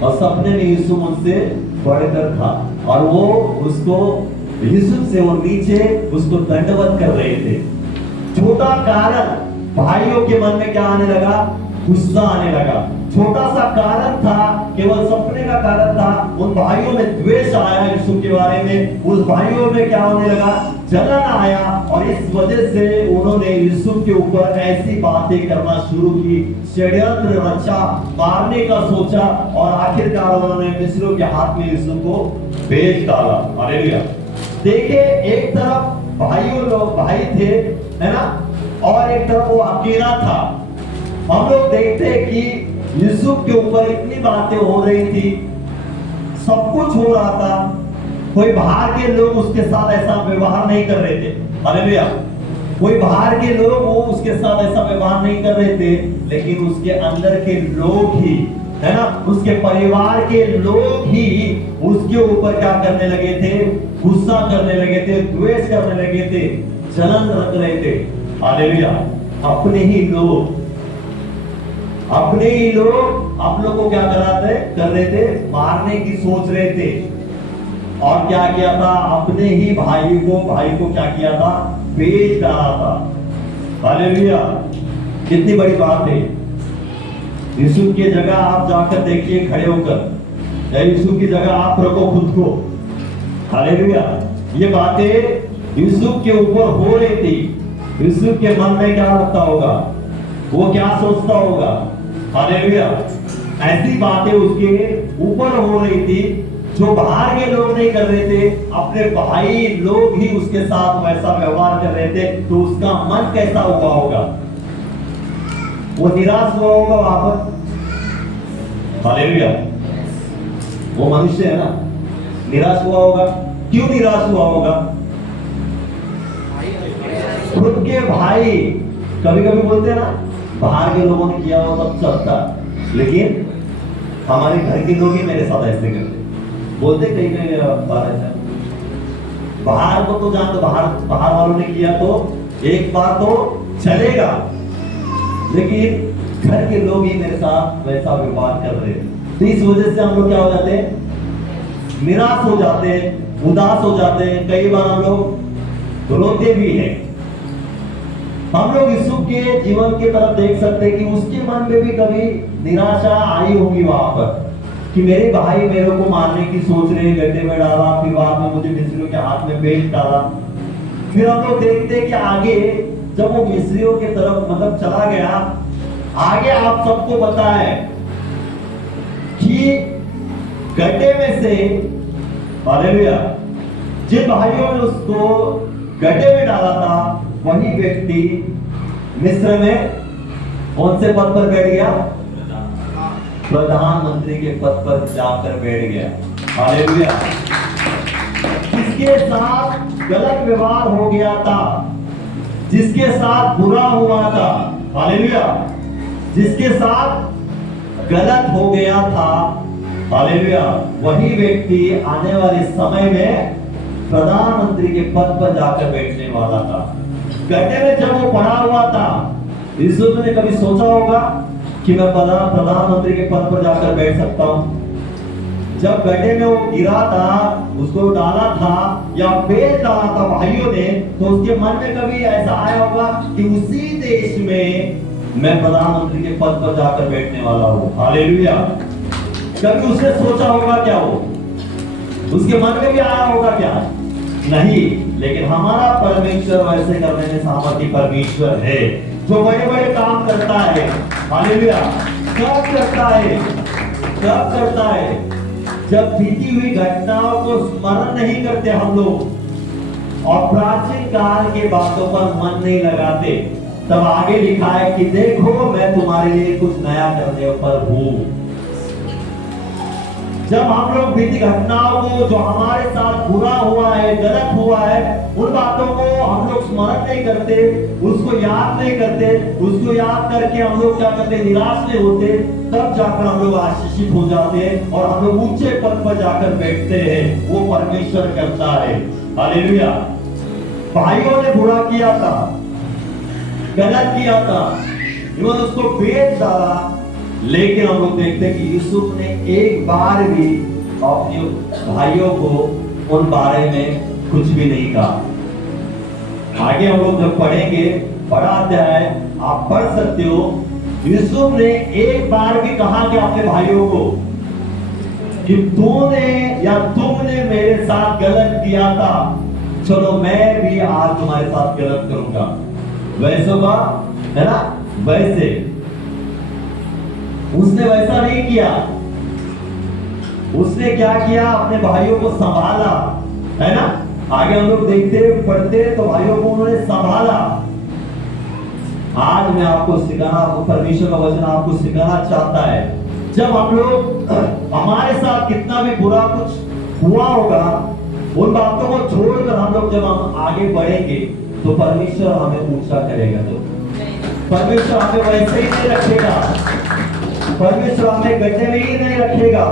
और सपने में यूसुफ उनसे बढ़कर था और वो उसको यूसुफ से वो नीचे उसको दंडवत कर रहे थे। छोटा कारण भाइयों के मन में क्या आने लगा? गुस्सा आने लगा। छोटा सा कारण था, केवल सपने का कारण था, उन भाइयों में द्वेष आया यूसुफ के बारे में। उस भाइयों में क्या होने लगा? जलन आया और इस वजह से उन्होंने यूसुफ के ऊपर ऐसी बातें करना शुरू की, षड्यंत्र रचा, मारने का सोचा और आखिरकार उन्होंने मिस्रियों के हाथ में यूसुफ को बेच डाला। हालेलुया। देखिए, एक तरफ भाइयों लोग भाई थे, है ना, और एक तरफ वो अकेला था। हम लोग देखते हैं कि यूसुफ के ऊपर इतनी बातें हो रही थी, सब कुछ हो रहा था, कोई बाहर के लोग उसके साथ ऐसा व्यवहार नहीं कर रहे थे। हालेलुया। कोई बाहर के लोग वो उसके साथ ऐसा व्यवहार नहीं कर रहे थे, लेकिन उसके अंदर के लोग ही, है ना, उसके परिवार के लोग ही उसके ऊपर क्या करने लगे थे? गुस्सा करने लगे थे, द्वेष करने लगे थे, जलन रख रहे थे। हालेलुया। अपने ही लोग आप लोग को क्या कर रहे थे? मारने की सोच रहे थे। और क्या किया था? अपने ही भाई को क्या किया था? बेच डाला था। हालेलुया। कितनी बड़ी बात है। यूसुफ की जगह आप जाकर देखिए खड़े होकर, या यूसुफ की जगह आप रखो खुद को। हालेलुया। ये बातें यूसुफ के ऊपर हो रही थी। यूसुफ के मन में क्या लगता होगा? वो क्या सोचता होगा? हालेलुया। ऐसी बातें उसके ऊपर हो रही थी जो बाहर के लोग नहीं कर रहे थे, अपने भाई लोग ही उसके साथ वैसा व्यवहार कर रहे थे। तो उसका मन कैसा हुआ होगा? वो निराश हुआ होगा वापस। हालेलुया। वो मनुष्य है ना, निराश हुआ होगा। क्यों निराश हुआ होगा? खुद के भाई, कभी कभी बोलते हैं ना, बाहर के लोगों ने किया हो तब चलता, लेकिन हमारे घर के लोग ही मेरे साथ ऐसे करते बोलते। कहीं बार ऐसा, बाहर को तो जान दो, बाहर वालों ने किया तो एक बार तो चलेगा, लेकिन घर के लोग ही मेरे साथ वैसा व्यवहार कर रहे हैं। तो इस वजह से हम लोग क्या हो जाते हैं? निराश हो जाते हैं, उदास हो जाते हैं। कई बार हम लोग रोते भी हैं। हम लोग यूसुफ के जीवन की तरफ देख सकते हैं कि उसके मन में भी कभी निराशा आई होगी वहां पर, कि मेरे भाई मेरे को मारने की सोच रहे, गड्ढे में डाला, फिर बाद में मुझे मिस्रियों के हाथ में बेच डाला। फिर हम लोग देखते हैं कि आगे जब वो मिस्रियों की तरफ मतलब चला गया, आगे आप सबको पता है कि गड्ढे में से, हालेलुया, जिन भाइयों ने उसको गड्ढे में डाला था, वही व्यक्ति मिस्र में कौन से पद पर बैठ गया? प्रधानमंत्री के पद पर जाकर बैठ गया। हालेलुया। जिसके साथ गलत व्यवहार हो गया था, जिसके साथ बुरा हुआ था, हालेलुया, जिसके साथ गलत हो गया था, हालेलुया, वही व्यक्ति आने वाले समय में प्रधानमंत्री के पद पर जाकर बैठने वाला था। गड्ढे में जब वो पड़ा हुआ था, यूसुफ ने कभी सोचा होगा कि मैं प्रधानमंत्री के पद पर जाकर बैठ सकता हूं? जब गड्ढे में वो गिरा था, उसको डाला था या बेच डाला था भाइयों ने, तो उसके मन में कभी ऐसा आया होगा कि उसी देश में मैं प्रधानमंत्री के पद पर जाकर बैठने वाला हूं। हालेलुया। कभी उसने सोचा होगा क्या? वो उसके मन में भी आया होगा क्या? नहीं। लेकिन हमारा परमेश्वर वैसे करने में सामर्थ्य परमेश्वर है, जो बड़े बड़े काम करता है। हालेलुया। कब करता है? कब करता है? जब बीती हुई घटनाओं को स्मरण नहीं करते हम लोग और प्राचीन काल के बातों पर मन नहीं लगाते, तब आगे लिखा है कि देखो मैं तुम्हारे लिए कुछ नया करने पर हूं। जब हम लोग बीती घटनाओं को, जो हमारे साथ बुरा हुआ है, गलत हुआ है, उन बातों को हम लोग स्मरण नहीं करते, उसको याद नहीं करते, उसको याद करके हम लोग क्या करते? निराश नहीं होते, तब जाकर हम लोग आशीषित हो जाते हैं और हम लोग ऊंचे पद पर जाकर बैठते हैं। वो परमेश्वर करता है। हालेलुया। भाइयों ने बुरा किया था, गलत किया था, इन्होंने उसको बेच डाला, लेकिन हम लोग देखते हैं कि यूसुफ ने एक बार भी अपने भाइयों को उन बारे में कुछ भी नहीं कहा। आगे हम लोग जब पढ़ेंगे, बड़ा अध्याय आप पढ़ सकते हो, यूसुफ ने एक बार भी कहा कि अपने भाइयों को कि तूने या तुमने मेरे साथ गलत किया था, चलो मैं भी आज तुम्हारे साथ गलत करूंगा। वैसे बा है ना, वैसे उसने वैसा नहीं किया। उसने क्या किया, अपने भाइयों को संभाला, है ना। आगे हम लोग देखते पढ़ते तो भाइयों को उन्होंने संभाला। आज मैं आपको सिखाना, परमेश्वर का वचन आपको सिखाना चाहता है, जब हम लोग हमारे साथ कितना भी बुरा कुछ हुआ होगा, उन बातों को छोड़कर हम लोग जब हम आगे बढ़ेंगे तो परमेश्वर हमें ऊंचा करेगा। तो परमेश्वर हमें वैसे ही नहीं रखेगा, परमेश्वर हमें गड्ढे में ही नहीं रखेगा।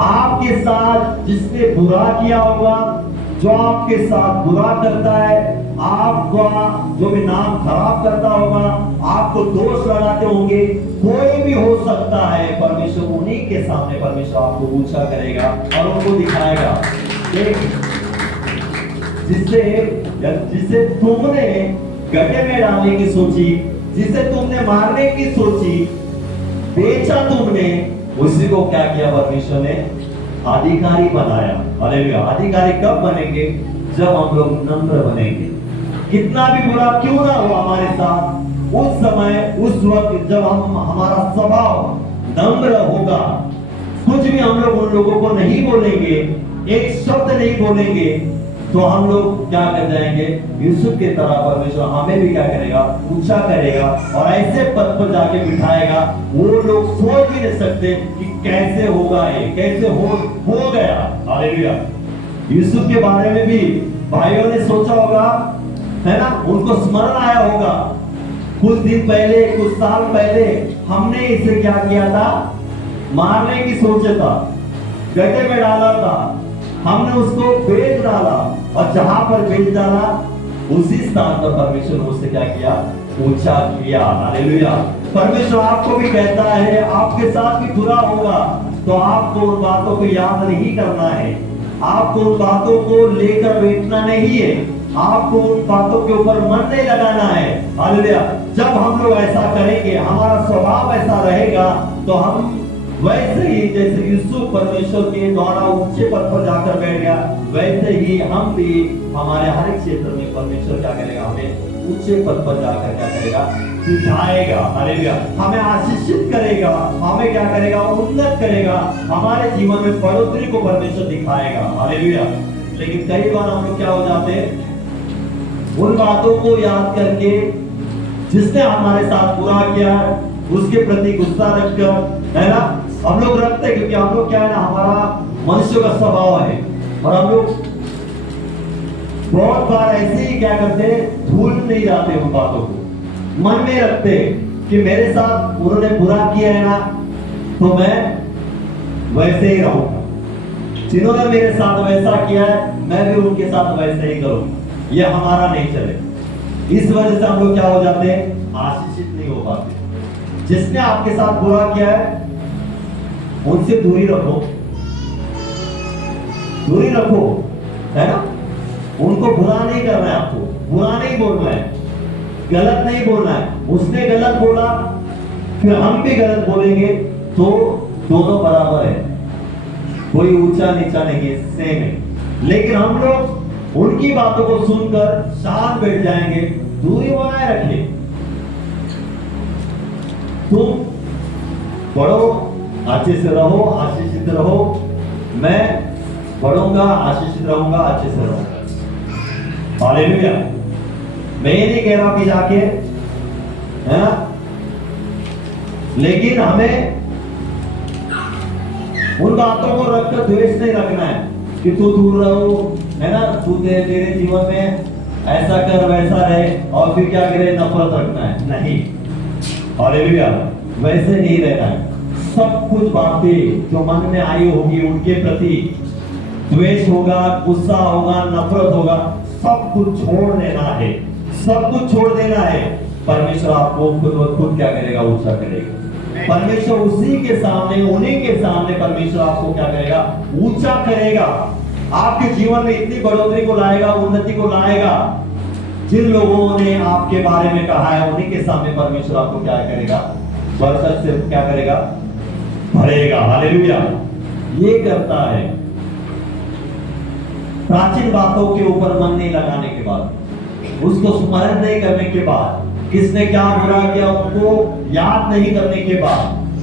आपके साथ जिसने बुरा किया होगा, जो आपके साथ बुरा करता है, आपका जो भी नाम खराब करता होगा, आपको दोष लगाते होंगे, कोई भी हो सकता है, परमेश्वर उन्हीं के सामने परमेश्वर आपको ऊंचा करेगा और उनको दिखाएगा। जिसे तुमने गड्ढे में डालने की सोची, जिसे तुमने मारने की सोची, बेचा तुमने, उसी को क्या किया परमेश्वर ने, अधिकारी बनाया। हालेलुया। अधिकारी कब बनेंगे, जब हम लोग नम्र बनेंगे। कितना भी बुरा क्यों ना हो हमारे साथ, उस समय उस वक्त जब हम हमारा स्वभाव नम्र होगा, कुछ भी हम लोग उन लोगों को नहीं बोलेंगे, एक शब्द नहीं बोलेंगे, तो हम लोग क्या कर जाएंगे, यूसुफ की तरह परमेश्वर हमें भी क्या करेगा, ऊंचा करेगा और ऐसे पद पर जाके बिठाएगा, वो लोग सोच भी नहीं सकते कि कैसे होगा ये, कैसे हो गया। हालेलुया। यूसुफ के बारे में भी भाइयों ने सोचा होगा, है ना, उनको स्मरण आया होगा, कुछ दिन पहले, कुछ साल पहले हमने इसे क्या किया था, मारने की सोचा था, गड्ढे में डाला था, हमने उसको बेच डाला और जहां पर बेच डाला उसी स्थान पर परमेश्वर ने उससे क्या किया, ऊंचा किया। हालेलुया। परमेश्वर आपको भी कहता है, आपके साथ भी बुरा होगा तो आपको उन बातों को याद नहीं करना है, आपको उन बातों को लेकर बैठना नहीं है, आपको उन बातों के ऊपर मन नहीं लगाना है। हालेलुया। जब हम लोग ऐसा करेंगे, हमारा स्वभाव ऐसा रहेगा, तो हम वैसे ही जैसे यूसुफ परमेश्वर के द्वारा ऊंचे पद पर जाकर बैठ गया, वैसे ही हम भी हमारे हर एक क्षेत्र में परमेश्वर क्या करेगा, हमें ऊंचे पद पर जाकर क्या करेगा, बिठाएगा। हालेलुया। हमें आशीषित करेगा, हमें क्या करेगा, उन्नत करेगा, हमारे जीवन में बढ़ोतरी को परमेश्वर दिखाएगा। हालेलुया। लेकिन कई बार हम लोग क्या हो जाते हैं, उन बातों को याद करके, जिसने हमारे साथ बुरा किया, उसके प्रति गुस्सा रखकर, है ना, हम लोग रखते हैं, क्योंकि हम लोग क्या है ना, हमारा मनुष्य का स्वभाव है, और हम लोग बहुत बार ऐसे ही क्या करते हैं, भूल नहीं जाते उन बातों को, मन में रखते कि मेरे साथ उन्होंने बुरा किया है ना, तो मैं वैसे ही रहूंगा, जिन्होंने मेरे साथ वैसा किया है मैं भी उनके साथ वैसे ही करूंगा, ये हमारा नहीं चले। इस वजह से हम लोग क्या हो जाते हैं, आशीषित नहीं हो पाते। जिसने आपके साथ बुरा किया है उनसे दूरी रखो, दूरी रखो, है ना। उनको बुरा नहीं करना है, आपको बुरा नहीं बोलना है, गलत नहीं बोलना है। उसने गलत बोला, फिर हम भी गलत बोलेंगे, तो दोनों बराबर है, कोई ऊंचा नीचा नहीं है, सेम है। लेकिन हम लोग उनकी बातों को सुनकर शांत बैठ जाएंगे, दूरी बनाए रखिए। तुम पढ़ो, अच्छे से रहो, आशीषित रहो, मैं पढ़ूंगा, आशीषित रहूंगा, अच्छे से रहूंगा। हालेलुया। मैं ये नहीं कह रहा कि जाके, है ना, लेकिन हमें उन बातों को रखकर द्वेष नहीं रखना है कि तू दूर रहो, है ना, तू तेरे जीवन में ऐसा कर वैसा रहे, और फिर क्या करे, नफरत रखना है, नहीं। हालेलुया। वैसे नहीं रहना है। सब कुछ बातें जो मन में आई होगी उनके प्रति, द्वेष होगा, गुस्सा होगा, नफरत होगा, सब कुछ छोड़ देना है, सब कुछ छोड़ देना है। परमेश्वर आपको खुद क्या करेगा, ऊंचा करेगा। परमेश्वर उसी के सामने, उन्हीं के सामने परमेश्वर आपको क्या करेगा? ऊंचा करेगा। आपके जीवन में इतनी बढ़ोतरी को लाएगा, उन्नति को लाएगा। जिन लोगों ने आपके बारे में कहा है, उन्हीं के सामने परमेश्वर आपको क्या करेगा? बरकत से क्या करेगा? भरेगा। हालेलुया। ये करता है प्राचीन बातों के ऊपर मन नहीं लगाने के बाद, उसको स्मरण नहीं करने के बाद, किसने क्या बुरा किया उनको याद नहीं करने के बाद,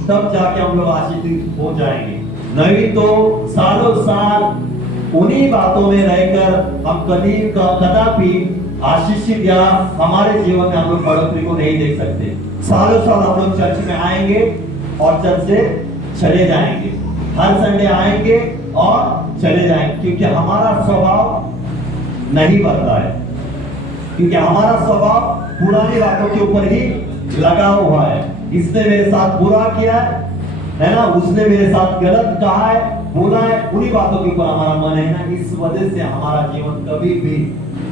तब जाके हम लोग आशीषित हो जाएंगे। नहीं तो सालों साल उन्हीं बातों में रहकर हम कदापि आशीषित या हमारे जीवन में हम लोग बढ़ोतरी को नहीं देख सकते। सालों साल हम लोग चर्च में आएंगे और चर्च से चले जाएंगे, हर संडे आएंगे और चले जाएंगे, क्योंकि हमारा स्वभाव नहीं बदला है, क्योंकि हमारा स्वभाव पुरानी बातों के ऊपर ही लगा हुआ है। इसने मेरे साथ बुरा किया है ना, उसने मेरे साथ गलत कहा है, बोला है, उन्हीं बातों के ऊपर हमारा मन है ना। इस वजह से हमारा जीवन कभी भी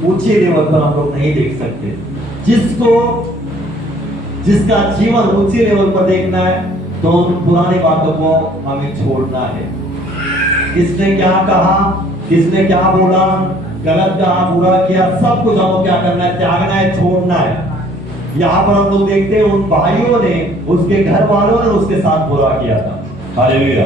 ऊंचे लेवल पर हम लोग नहीं देख सकते। जिसका जीवन ऊंचे लेवल पर देखना है तो उन पुरानी बातों को हमें छोड़ना है। किसने क्या कहा, किसने क्या बोला, गलत कहा, बुरा किया, सब कुछ हमको क्या करना है? त्यागना है, छोड़ना है। यहाँ पर हम लोग देखते हैं उन भाइयों ने, उसके घर वालों ने उसके साथ बुरा किया था। हालेलुया।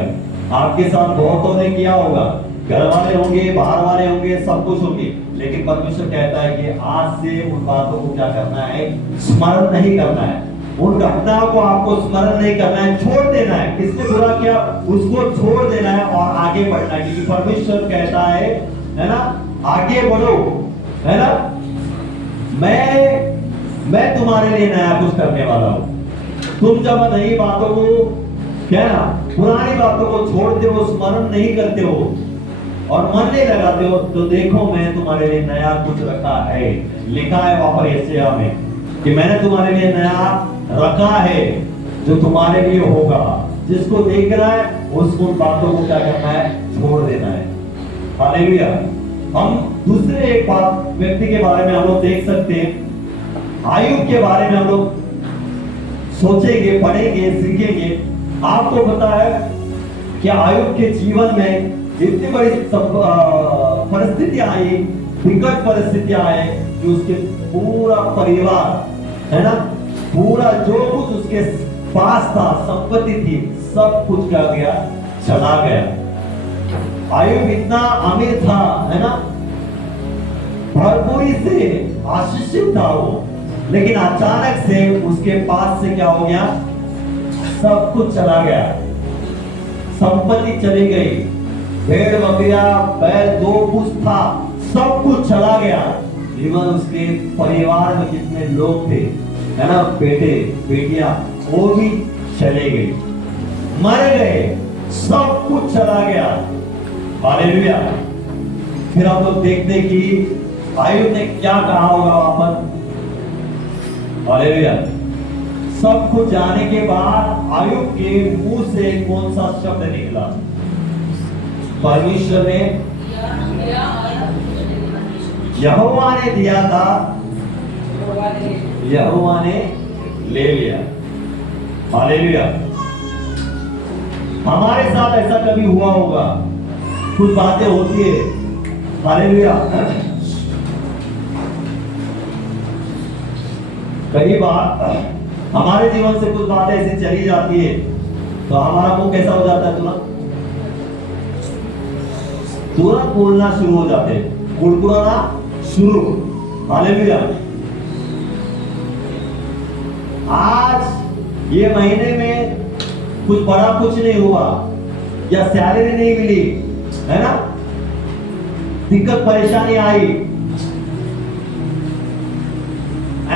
आपके साथ बहुतों ने किया होगा, घर वाले होंगे, बाहर वाले होंगे, सब कुछ होंगे, लेकिन परमेश्वर कहता है कि आज से उन बातों को क्या करना है? स्मरण नहीं करना है। उन घटनाओं को आपको स्मरण नहीं करना है, छोड़ देना है। किसने बुरा किया उसको छोड़ देना है और आगे बढ़ना है, क्योंकि परमेश्वर कहता है ना, आगे बढ़ो, है ना। मैं तुम्हारे लिए नया कुछ करने वाला हूं। तुम जब नई बातों को क्या ना, पुरानी बातों को छोड़ते हो, स्मरण नहीं करते हो और मन नहीं लगाते हो, तो देखो मैं तुम्हारे लिए नया कुछ रखा है। लिखा है वहां पर यशायाह में कि मैंने तुम्हारे लिए नया रखा है जो तुम्हारे लिए होगा। जिसको देख रहा है उसको उन बातों को क्या करना है? छोड़ देना है। हालेलुया। हम दूसरे एक बात व्यक्ति के बारे में हम लोग देख सकते हैं, आयुब के बारे में हम लोग सोचेंगे, पढ़ेंगे, सीखेंगे। आपको पता है कि आयुब के जीवन में इतनी बड़ी परिस्थितियां आई, विकट परिस्थितियां आई कि उसके पूरा परिवार, है ना, पूरा जो कुछ उसके पास था, संपत्ति थी, सब कुछ क्या गया? चला गया। आयुब इतना अमीर था, है ना, भरपूरी से आशीषित था वो, लेकिन अचानक से उसके पास से क्या हो गया? सब कुछ चला गया। संपत्ति चली गई, भेड़ बकरियां, बैल, जो कुछ था सब कुछ चला गया। इवन उसके परिवार में जितने लोग थे, है ना, बेटे बेटियां, वो भी चले गए, मर गए, सब कुछ चला गया। हालेलुया। फिर हम लोग देखते कि आयुब ने क्या कहा होगा वहां पर। हालेलुया। सब कुछ जाने के बाद आयुब के मुंह से कौन सा शब्द निकला? परमेश्वर ने, यहोवा ने दिया था, यहोवा ने ले लिया। हालेलुया। हमारे साथ ऐसा कभी हुआ होगा, कुछ बातें होती है। हालेलुया। कई बार हमारे जीवन से कुछ बातें ऐसी चली जाती है तो हमारा मुंह कैसा हो जाता है? तुरंत बोलना शुरू हो जाते हैं, कुड़कुड़ाना शुरू। हालेलुया। आज ये महीने में कुछ बड़ा कुछ नहीं हुआ या सैलरी नहीं मिली, है ना, दिक्कत परेशानी आई,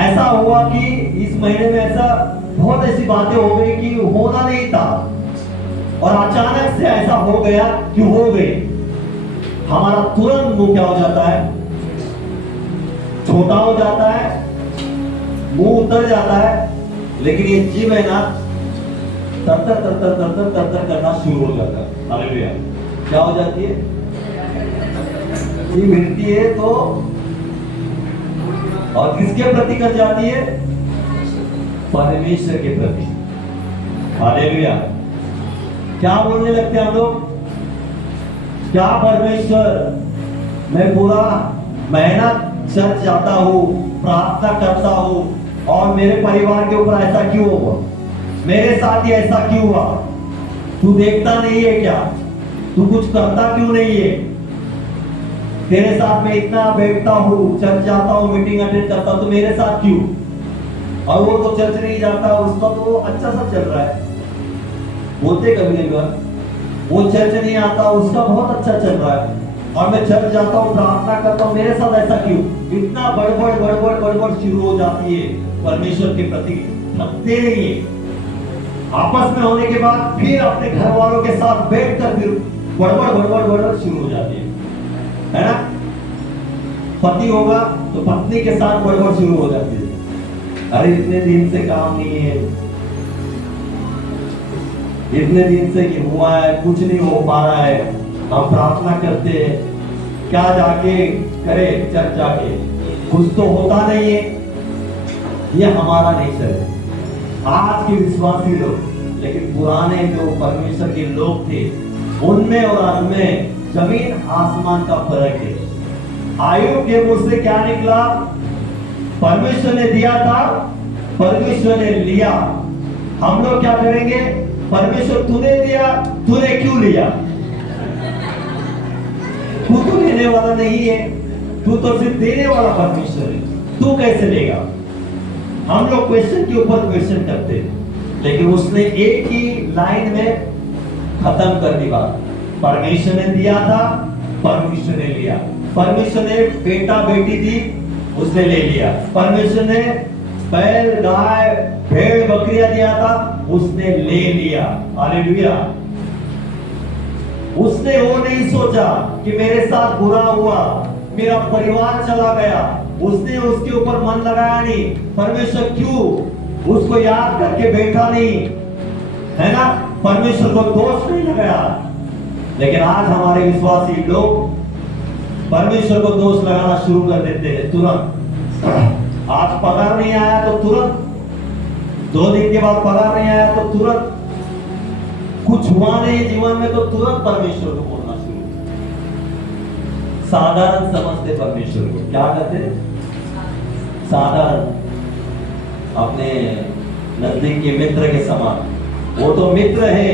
ऐसा हुआ कि इस महीने में ऐसा बहुत ऐसी बातें हो गई कि होना नहीं था और अचानक से ऐसा हो गया कि हो गई। हमारा तुरंत मुंह क्या हो जाता है? छोटा हो जाता है, मुंह उतर जाता है, लेकिन ये जीव है ना, तरतर तरतर तरतर तरतर करना शुरू हो जाता है। हालेलुया। क्या हो जाती है? जीव हिलती है तो, और किसके प्रति कर जाती है? परमेश्वर के प्रति। हालेलुया। क्या बोलने लगते हैं हम लोग? क्या परमेश्वर, मैं पूरा मेहनत चर्च जाता हूँ, प्रार्थना करता हूँ और मेरे परिवार के ऊपर ऐसा क्यों हुआ? मेरे साथ ही ऐसा क्यों हुआ? तू देखता नहीं है क्या? तू कुछ करता क्यों नहीं है? तेरे साथ में इतना बैठता हूँ, चर्च जाता हूँ, मीटिंग अटेंड करता हूँ, तो मेरे साथ क्यों? और वो तो चर्च नहीं जाता, उसका तो अच्छा सा चल रहा है। बोलते कभी नहीं बार, वो चर्च नहीं आता, उसका बहुत अच्छा चल रहा है, और मैं चर्च जाता हूँ, प्रार्थना करता हूँ, मेरे साथ ऐसा क्यों? इतना गड़बड़ शुरू हो जाती है परमेश्वर के प्रति। लगते नहीं है। आपस में होने के बाद फिर अपने घर वालों के साथ बैठकर फिर गड़बड़ शुरू हो जाती है ना? पति होगा तो पत्नी के साथ गड़बड़ शुरू हो जाती है। अरे इतने दिन से काम नहीं है, इतने दिन से कि हुआ है, कुछ नहीं हो पा रहा है, हम प्रार्थना करते हैं, क्या जाके करे चर्च जाके, कुछ तो होता नहीं है। ये हमारा नेचर है आज के विश्वासी लोग। लेकिन पुराने जो परमेश्वर के लोग थे, उनमें और आज में जमीन आसमान का फर्क है। आयुब के मुंह से क्या निकला? परमेश्वर ने दिया था, परमेश्वर ने लिया। हम लोग क्या करेंगे? परमेश्वर तूने दिया, तूने क्यों लिया? तू तो लेने वाला नहीं है, तू तो सिर्फ देने वाला परमेश्वर है, तू कैसे लेगा? हम लोग क्वेश्चन के ऊपर क्वेश्चन करते हैं, लेकिन उसने एक ही लाइन में खत्म कर दी बात। परमेश्वर ने दिया था, परमेश्वर ने लिया। परमेश्वर ने बेटा बेटी दी, उसने ले लिया। परमेश्वर ने बैल गाय भेड़ बकरियां दिया था, उसने ले लिया। हालेलुया। उसने वो नहीं सोचा कि मेरे साथ बुरा हुआ, मेरा परिवार चला गया, उसने उसके ऊपर मन लगाया नहीं। परमेश्वर क्यों उसको याद करके बैठा नहीं, है ना? परमेश्वर को दोष नहीं लगाया। लेकिन आज हमारे विश्वासी लोग परमेश्वर को दोष लगाना शुरू कर देते हैं तुरंत। आज पगार नहीं आया तो तुरंत, 2 दिन के बाद पगार नहीं आया तो तुरंत, कुछ हुआ नहीं जीवन में तो तुरंत परमेश्वर को बोलना शुरू। साधारण समझते परमेश्वर को, क्या कहते? साधारण, अपने नजदीक के मित्र के समान। वो तो मित्र है,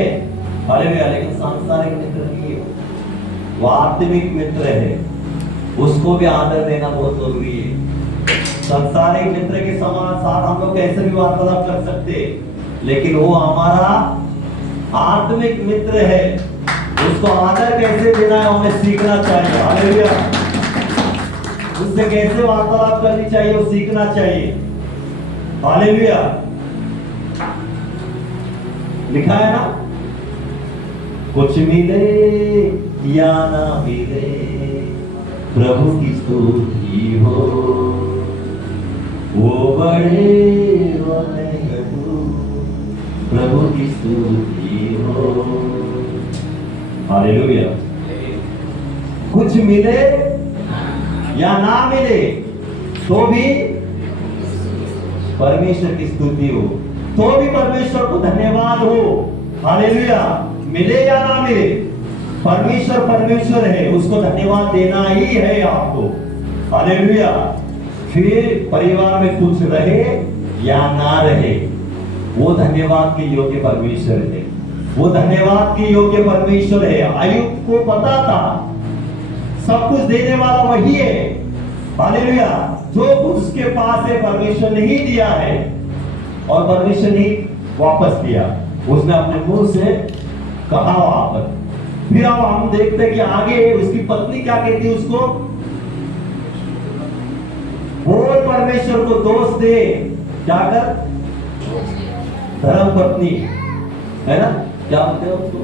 हालेलुया, लेकिन सांसारिक मित्र नहीं है, वो आत्मिक मित्र है। उसको भी आदर देना बहुत जरूरी है। सांसारिक मित्र के समान साथ हम लोग कैसे भी वार्तालाप कर सकते, लेकिन वो हमारा आत्मिक मित्र है। उसको आदर कैसे देना है हमें सीखना चाहिए। हालेलुया। उससे कैसे वार्तालाप करनी चाहिए वो सीखना चाहिए। हालेलुया। लिखा है ना, कुछ मिले या ना मिले प्रभु की स्तुति हो, वो बड़े वो घटू प्रभु की स्तुति हो। हालेलुया। कुछ मिले या ना मिले तो भी परमेश्वर की स्तुति हो, तो भी परमेश्वर को धन्यवाद हो। हालेलुया। मिले या ना मिले, परमेश्वर परमेश्वर है, उसको धन्यवाद देना ही है आपको। हालेलुया। फिर परिवार में कुछ रहे या ना रहे, वो धन्यवाद के योग्य परमेश्वर है, वो धन्यवाद के योग्य परमेश्वर है। आयुब को पता था सब कुछ देने वाला वही है। हालेलुया। जो कुछ उसके पास है परमेश्वर ने ही दिया है, और परमेश्वर ने वापस दिया। उसने अपने मुंह से कहा वहां पर। फिर अब हम देखते हैं कि आगे उसकी पत्नी क्या कहती है उसको, बोल परमेश्वर को दोष दे, क्या कर? धर्म पत्नी, है ना? क्या बोलते हैं उसको?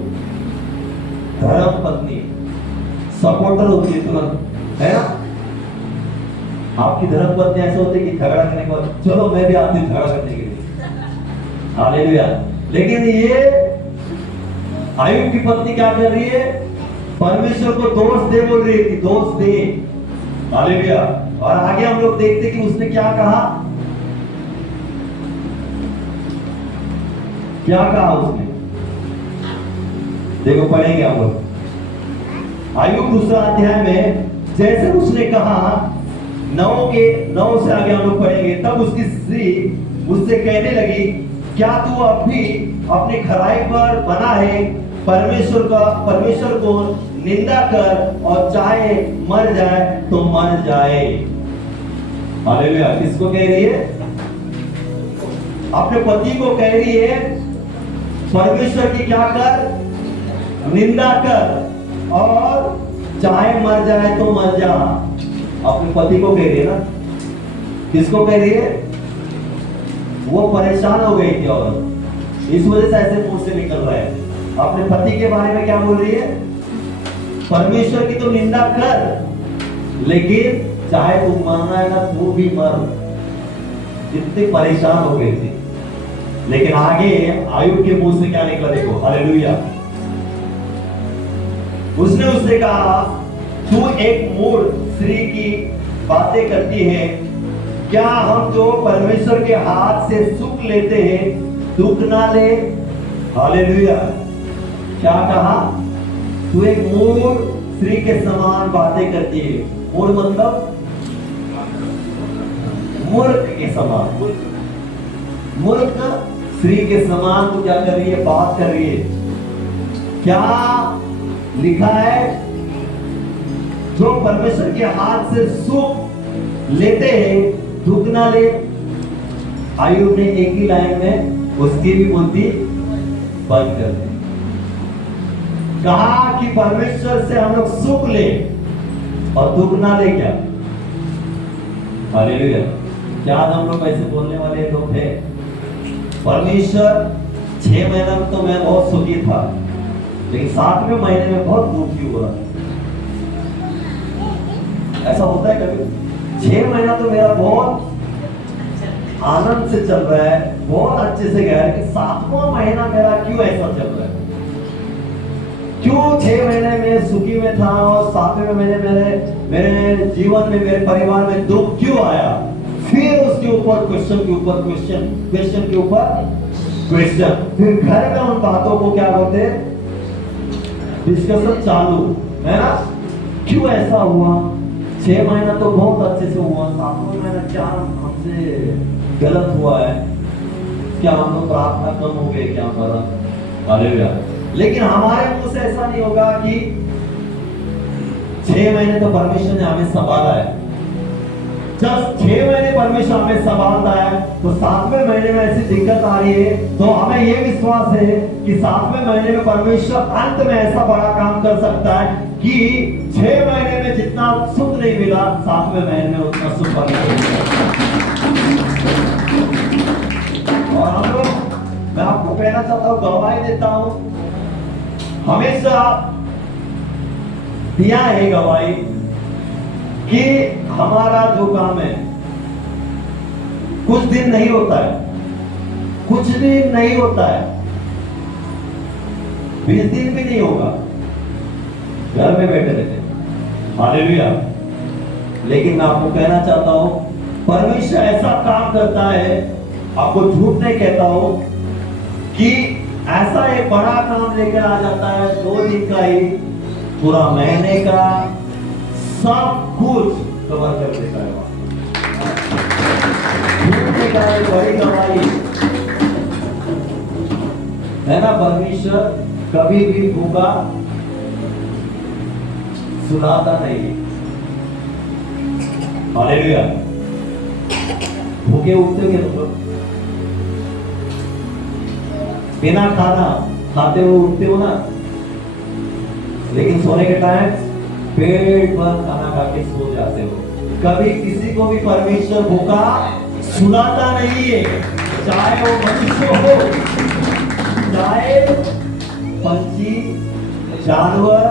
धर्म पत्नी, सपोर्टर होती है तुरंत, है ना? आपकी धर्म पत्नी ऐसे होती है कि झगड़ा करने के बाद चलो मैं भी आती हूँ झगड़ा करने के लिए। हालेलुया। लेकिन ये आयुब की पत्नी क्या कर रही है? परमेश्वर को दोष दे बोल रही थी, दोष दे। हालेलुया। और आगे हम लोग देखते कि उसने क्या कहा, क्या कहा उसने? देखो पढ़ेंगे हम लोग आयुब दूसरा अध्याय में, जैसे उसने कहा 9 से आगे हम लोग पढ़ेंगे। तब उसकी स्त्री उससे कहने लगी, क्या तू अब भी अपनी खराई पर बना है? परमेश्वर को निंदा कर और चाहे मर जाए तो मर जाए। हालेलुया। किसको कह रही है? अपने पति को कह रही है परमेश्वर की क्या कर? निंदा कर और चाहे मर जाए तो मर जा। अपने पति को कह रही है ना। किसको कह रही है? वो परेशान हो गई थी और इस वजह से ऐसे मुंह से निकल रहा है। अपने पति के बारे में क्या बोल रही है? परमेश्वर की तो निंदा कर, लेकिन चाहे तू मरना है ना तू भी मर। इतनी परेशान हो गई थी। लेकिन आगे आयुब के मुंह से क्या निकला देखो। हालेलुया। उसने उससे कहा, तू एक मूढ़ स्त्री की बातें करती है। क्या हम जो परमेश्वर के हाथ से सुख लेते हैं दुख ना ले? हालेलुया। क्या कहा? तू एक मूढ़ स्त्री के समान बातें करती है। मूढ़ मतलब मूर्ख के समान। मूर्ख स्त्री के समान तू क्या कर रही है? बात कर रही है। क्या लिखा है? जो परमेश्वर के हाथ से सुख लेते हैं दुख ना ले। आयुब ने एक ही लाइन में उसकी भी बुद्धि बंद कर दी। कहा कि परमेश्वर से हम लोग सुख ले और दुख ना ले। क्या? हालेलुया। क्या आज हम लोग ऐसे बोलने वाले लोग थे? परमेश्वर 6 महीना में तो मैं बहुत सुखी था, लेकिन 7वें महीने में बहुत दुखी हुआ। ऐसा होता है कभी? 6 महीना तो मेरा बहुत आनंद से चल रहा है, बहुत अच्छे से गया, लेकिन 7वां महीना मेरा क्यों ऐसा चल रहा है? क्यों 6 महीने में सुखी में था और 7वें महीने मेरे जीवन में, मेरे परिवार में दुख क्यों आया? फिर उसके ऊपर क्वेश्चन के ऊपर क्वेश्चन, क्वेश्चन के ऊपर क्वेश्चन। फिर घर में उन बातों को क्या बोलते? डिस्कशन चालू है ना। क्यों ऐसा हुआ? 6 महीना तो बहुत अच्छे से हुआ, 7वां महीना क्या हमसे गलत हुआ है? क्या हम लोग प्रार्थना कम हो गए क्या हमारा? हालेलुया। लेकिन हमारे मुंह से ऐसा नहीं होगा कि 6 महीने तो परमेश्वर ने हमें संभाला है। जब 6 महीने परमेश्वर हमें संभालता है तो 7वें महीने में ऐसी दिक्कत आ रही है, तो हमें यह विश्वास है कि 7वें महीने में परमेश्वर अंत में ऐसा बड़ा काम कर सकता है कि 6 महीने में जितना सुख नहीं मिला 7वें महीने में उतना सुख परमेश्वर। और हम लोग, मैं आपको कहना चाहता हूँ, गवाही देता हूँ, हमेशा दिया है गवाही कि हमारा जो काम है कुछ दिन नहीं होता है, कुछ दिन नहीं होता है, 20 दिन भी नहीं होगा, घर में बैठे रहते। हालेलुया। लेकिन मैं आपको कहना चाहता हूं, परमेश्वर ऐसा काम करता है, आपको झूठ नहीं कहता हूं, कि ऐसा एक बड़ा काम लेकर आ जाता है, 2 दिन का ही पूरा महीने का सब कुछ कवर कर देता है। बड़ी गवाही है ना। परमेश्वर कभी भी भूखा सुलाता नहीं। हालेलुया। भूखे उठते हो तुम लोग? बिना खाना खाते हुए उठते हो ना, लेकिन सोने के टाइम पेट भर खाना खा के सो जाते हो। कभी किसी को भी परमेश्वर भूखा सुलाता नहीं है, चाहे वो मनुष्य हो, चाहे पंछी, जानवर,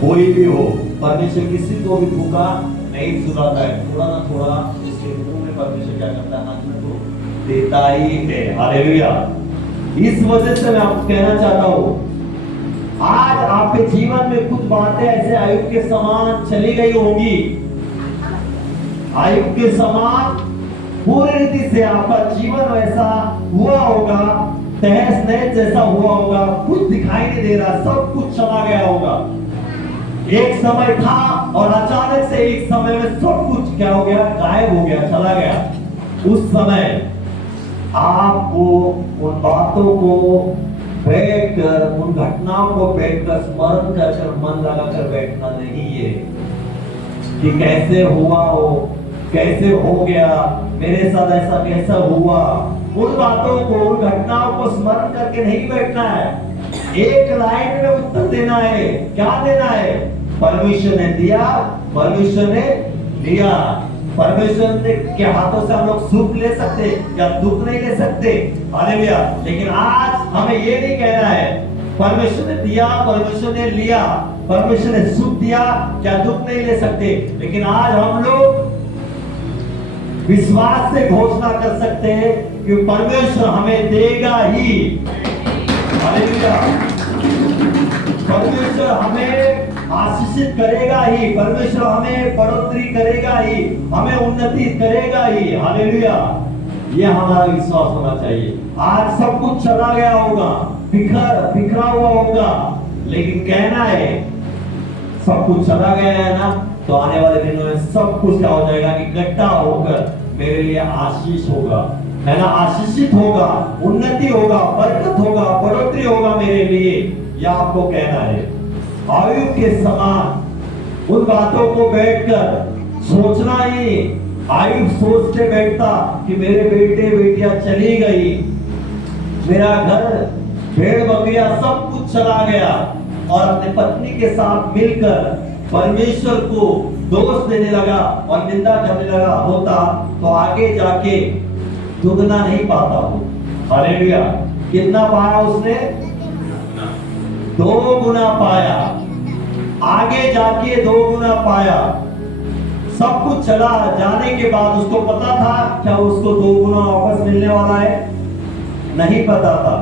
कोई भी हो। परमेश्वर किसी को भी भूखा नहीं सुलाता है। थोड़ा ना थोड़ा उसके मुंह में परमेश्वर क्या करता है? अन्न तो देता ही है। हालेलुया। इस वजह से मैं आपको कहना चाहता हूं, आज आपके जीवन में कुछ बातें ऐसे आयुब के समान चली गई होंगी, आयुब के समान पूरी रीति से आपका जीवन वैसा हुआ होगा तहस नहस जैसा हुआ होगा, कुछ दिखाई नहीं दे रहा, सब कुछ चला गया होगा। एक समय था और अचानक से एक समय में सब कुछ क्या हो गया, गायब हो गया, चला गया। उस समय आपको उन बातों को बैठकर, उन घटनाओं को बैठकर स्मरण कर मन लगाकर बैठना नहीं है कि कैसे हुआ हो, कैसे हो गया, मेरे साथ ऐसा कैसा हुआ। उन बातों को, उन घटनाओं को स्मरण करके नहीं बैठना है। एक लाइन में उत्तर देना है। क्या देना है? परमेश्वर ने दिया, परमेश्वर ने लिया। परमेश्वर ने के हाथों से हम लोग सुख ले सकते या दुख नहीं ले सकते। हालेलुया। लेकिन आज हमें ये नहीं कहना है परमेश्वर ने दिया, परमेश्वर ने लिया, परमेश्वर ने सुख दिया, क्या दुख नहीं ले सकते। लेकिन आज हम लोग विश्वास से घोषणा कर सकते हैं कि परमेश्वर हमें देगा ही। हालेलुया। परमेश्वर हमें आशीषित करेगा ही, परमेश्वर हमें बढ़ोतरी करेगा ही, हमें उन्नति करेगा ही। हालेलुया। ये हमारा विश्वास होना चाहिए। आज सब कुछ चला गया होगा, बिखरा हुआ होगा, लेकिन कहना है सब कुछ चला गया है ना, तो आने वाले दिनों में सब कुछ क्या हो जाएगा, इकट्ठा होकर मेरे लिए आशीष होगा, है ना, आशीषित होगा, उन्नति होगा, बरकत होगा, बढ़ोतरी होगा मेरे लिए। यह आपको कहना है। आयु के समान उन बातों को बैठकर सोचना ही। आयु सोच के बैठता कि मेरे बेटे बेटियां चली गई, मेरा घर भेड़ बकरियां सब कुछ चला गया, और अपने पत्नी के साथ मिलकर परमेश्वर को दोष देने लगा और निंदा करने लगा होता, तो आगे जाके दुगना नहीं पाता हो। हालेलुया। कितना पाया उसने? 2 गुना पाया। आगे जाके 2 गुना पाया। सब कुछ चला जाने के बाद उसको पता था क्या उसको 2 गुना वापस मिलने वाला है? नहीं पता था,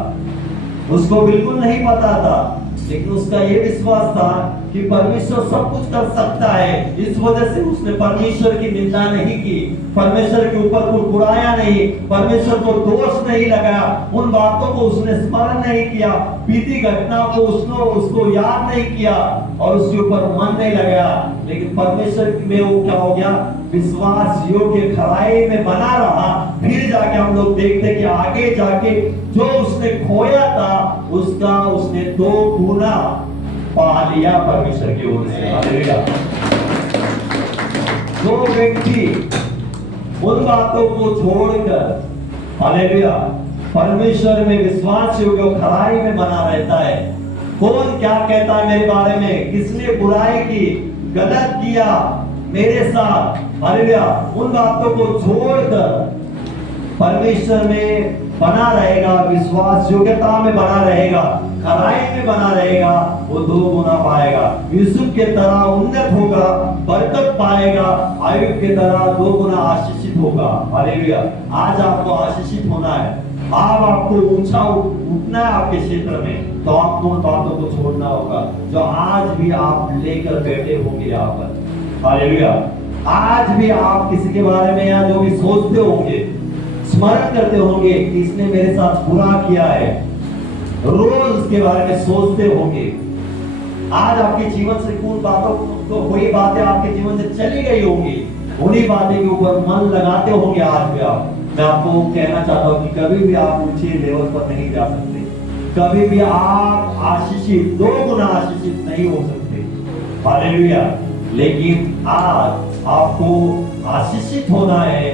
उसको बिल्कुल नहीं पता था। लेकिन उसका ये विश्वास था कि परमेश्वर सब कुछ कर सकता है। इस वजह से उसने परमेश्वर की निंदा नहीं की, परमेश्वर के ऊपर कोई बुराया नहीं, परमेश्वर को दोष नहीं लगाया, उन बातों को उसने स्मरण नहीं किया, बीती घटनाओं को उसको याद नहीं किया और उसके ऊपर मन नहीं लगाया। लेकिन परमेश्वर में वो क्या हो गया, विश्वास योग्य खराई में बना रहा। फिर जाके हम लोग देखते कि आगे जाके जो उसने खोया था उसका उसने 2 गुना पा लिया परमेश्वर की ओर से। हालेलुया। 2 व्यक्ति उन बातों को छोड़कर, हालेलुया, परमेश्वर में विश्वास योग्य खराई में बना रहता है। कौन क्या कहता है मेरे बारे में, किसने बुराई की, गलत किया मेरे साथ, हालेलुया, उन बातों को छोड़कर परमेश्वर में बना रहेगा, विश्वास योग्यता में बना रहेगा, खराई में बना रहेगा, वो 2 गुना पाएगा। यूसुफ के तरह उन्नत होगा, बरकत पाएगा, आयुब के तरह 2 गुना आशीषित होगा। हालेलुया। आज आपको आशीषित होना है, आपको ऊंचा उठना है आपके क्षेत्र में, तो आपको उन बातों को छोड़ना होगा जो आज भी आप लेकर बैठे होंगे यहाँ पर। हालेलुया। आज भी आप किसी के बारे में या जो भी सोचते होंगे, स्मरण करते होंगे कि इसने मेरे साथ बुरा किया है, रोज उसके बारे में सोचते होंगे। आज आपके जीवन से कुछ बातों तो कोई बातें आपके जीवन से चली गई होंगी, उन्हीं बातें के ऊपर मन लगाते होंगे। आज भी आप, मैं आपको कहना चाहता हूँ कि कभी भी आप ऊंचे लेवल पर नहीं जा सकते, कभी भी आप आशीषित 2 गुना आशीषित नहीं हो सकते। हालेलुया। लेकिन आज आपको आशीषित होना है,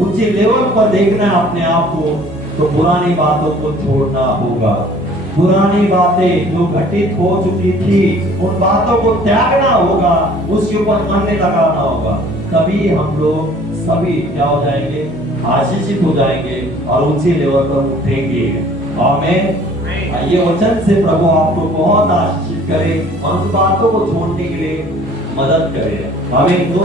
ऊंचे लेवल पर देखना है अपने आप को, तो पुरानी बातों को छोड़ना होगा। पुरानी बातें जो घटित हो चुकी थी, उन बातों को त्यागना होगा, उसके ऊपर मन नहीं लगाना होगा। तभी हम लोग सभी क्या हो जाएंगे, आशीषित हो जाएंगे और ऊंचे लेवल पर उठेंगे। आमीन। ये वचन से प्रभु आपको बहुत आशीषित करे और उन बातों को छोड़ने के लिए मदद करे। आमीन। 2